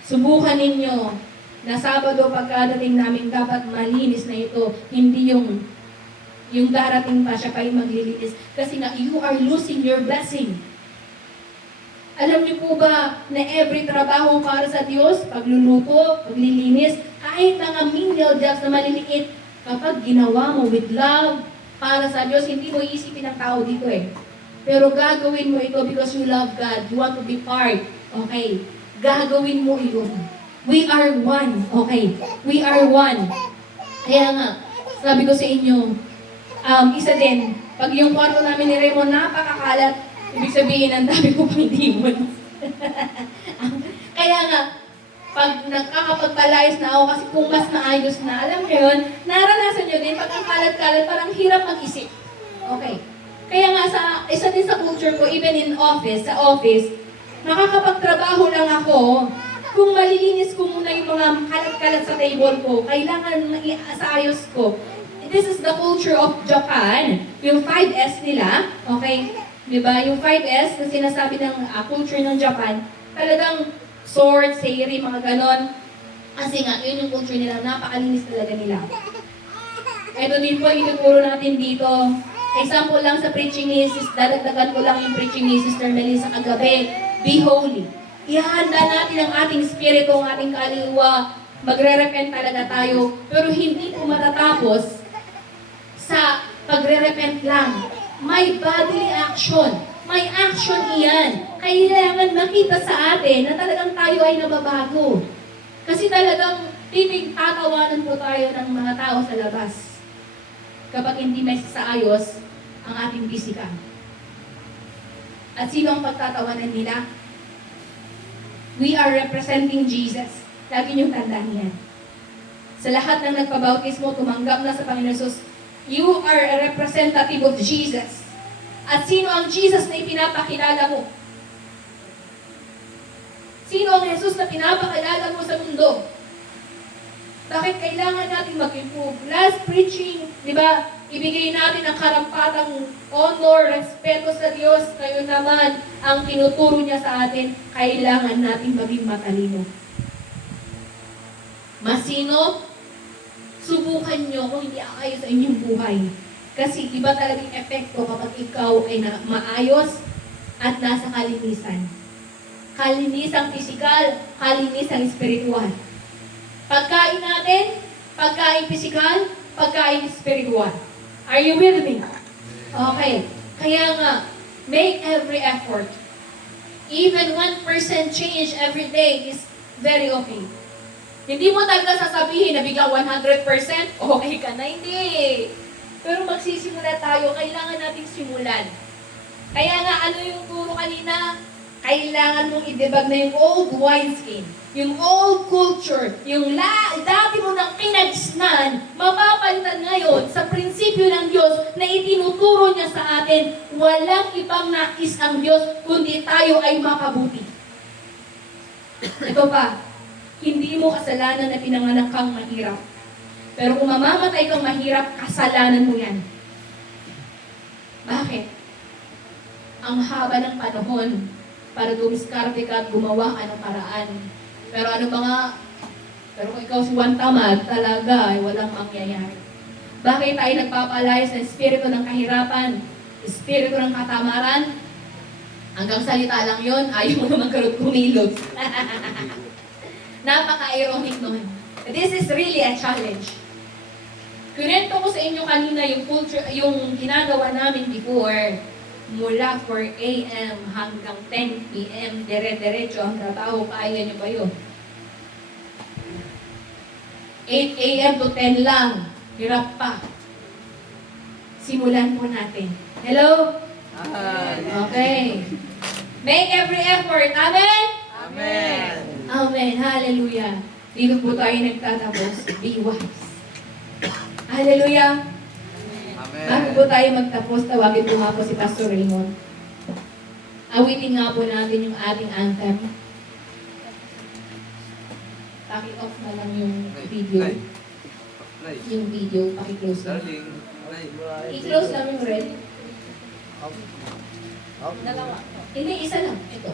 Subukan ninyo na Sabado pagkadating namin dapat malinis na ito, hindi yung darating pa siya pa yung maglilinis. Kasi nga, you are losing your blessing. Alam niyo po ba na every trabaho para sa Diyos, pagluluto, paglilinis, kahit mga menial jobs na maliliit, kapag ginawa mo with love, para sa Diyos, hindi mo iisipin ng tao dito eh. Pero gagawin mo ito because you love God. You want to be part. Okay. Gagawin mo ito. We are one. Okay. We are one. Kaya nga, sabi ko sa inyo, isa din, pag yung kwarto namin ni Raymond napakakalat, ibig sabihin, ang dami ko pang demons. Kaya nga, pag nakakapagpalayas na ako kasi kung mas maayos na, alam mo yun, naranasan nyo din, pag ang kalat-kalat, parang hirap mag-isip. Okay. Kaya nga, isa din sa culture ko, even in office, sa office, makakapagtrabaho lang ako, kung malilinis ko muna yung mga kalat-kalat sa table ko, kailangan iasayos ko. This is the culture of Japan. Yung 5S nila, okay? Diba? Yung 5S na sinasabi ng culture ng Japan, talagang sword, seri, mga ganon. Kasi nga, yun yung culture nila, napakalinis talaga nila. Ito din po, ituturo natin dito. Example lang sa preaching ni dadagdagan ko lang yung preaching ni Sister Melissa kagabi. Be holy. Ihanda natin ang ating spirito, ang ating kaluluwa. Magre-repent talaga tayo. Pero hindi po matatapos sa pagre-repent lang. May bodily action. May action iyan. Kailangan makita sa atin na talagang tayo ay nababago. Kasi talagang tatawanan po tayo ng mga tao sa labas. Kapag hindi may saayos ang ating pisika. At sino ang pagtatawanan nila? We are representing Jesus. Lagi niyong tandaan yan. Sa lahat ng nagpabautismo, tumanggap na sa Panginoon Jesus, you are a representative of Jesus. At sino ang Jesus na ipinapakilala mo? Sino ang Jesus na pinapakilala mo sa mundo? Bakit kailangan natin mag-improve? Last preaching, di ba? Ibigay natin ang karampatang honor, respeto sa Diyos. Ngayon naman, ang tinuturo niya sa atin, kailangan natin maging matalino. Masino? Subukan nyo kung hindi akayo sa inyong buhay. Kasi iba talaga yung epekto kapag ikaw ay maayos at nasa kalinisan. Kalinisang pisikal, kalinisang espiritual. Pagkain natin, pagkain pisikal, pagkain spiritual. Are you with me? Okay. Kaya nga, make every effort. Even 1% change every day is very okay. Hindi mo talaga sasabihin na biglang 100% okay ka na. Hindi. Pero magsisimula tayo, kailangan nating simulan. Kaya nga, ano yung turo kanina? Kailangan mong i-debug na yung old wineskin. Yung old culture, yung dati mo nang kinagsnan, mapapalitan ngayon sa prinsipyo ng Diyos na itinuturo niya sa atin, walang ibang nais ang Diyos, kundi tayo ay makabuti. Ito pa, hindi mo kasalanan na pinanganak kang mahirap. Pero kung mamamatay kang mahirap, kasalanan mo yan. Bakit? Ang haba ng panahon para dumiskarte ka at gumawa ka ng paraan. Pero pero kung ikaw si Juan Tamad, talaga ay walang mangyayari. Bakit tayo nagpapalayas ng espiritu ng kahirapan, espiritu ng katamaran? Hanggang salita lang yon, ayaw mo naman kumilos. Napaka-ironic nun. This is really a challenge. Kunento ko sa inyo kanina yung culture, yung ginagawa namin before, mula 4 a.m. hanggang 10 p.m. dire-diretso ang trabaho. Kaya nyo ba yun? 8 a.m. to 10 lang. Hirap pa. Simulan po natin. Hello? Okay. Make every effort. Amen? Amen. Amen. Hallelujah. Dito po tayo nagtatapos. Be wise. Hallelujah. Amen. Bago po tayo magtapos, tawagin po nga po si Pastor Raymond. Awitin nga po natin yung ating anthem. Paki-off na lang yung video. Play. Yung video, paki-close lang. Darling. Play. I-close lang yung red. Out. Dalawa. Hindi, isa lang. Ito.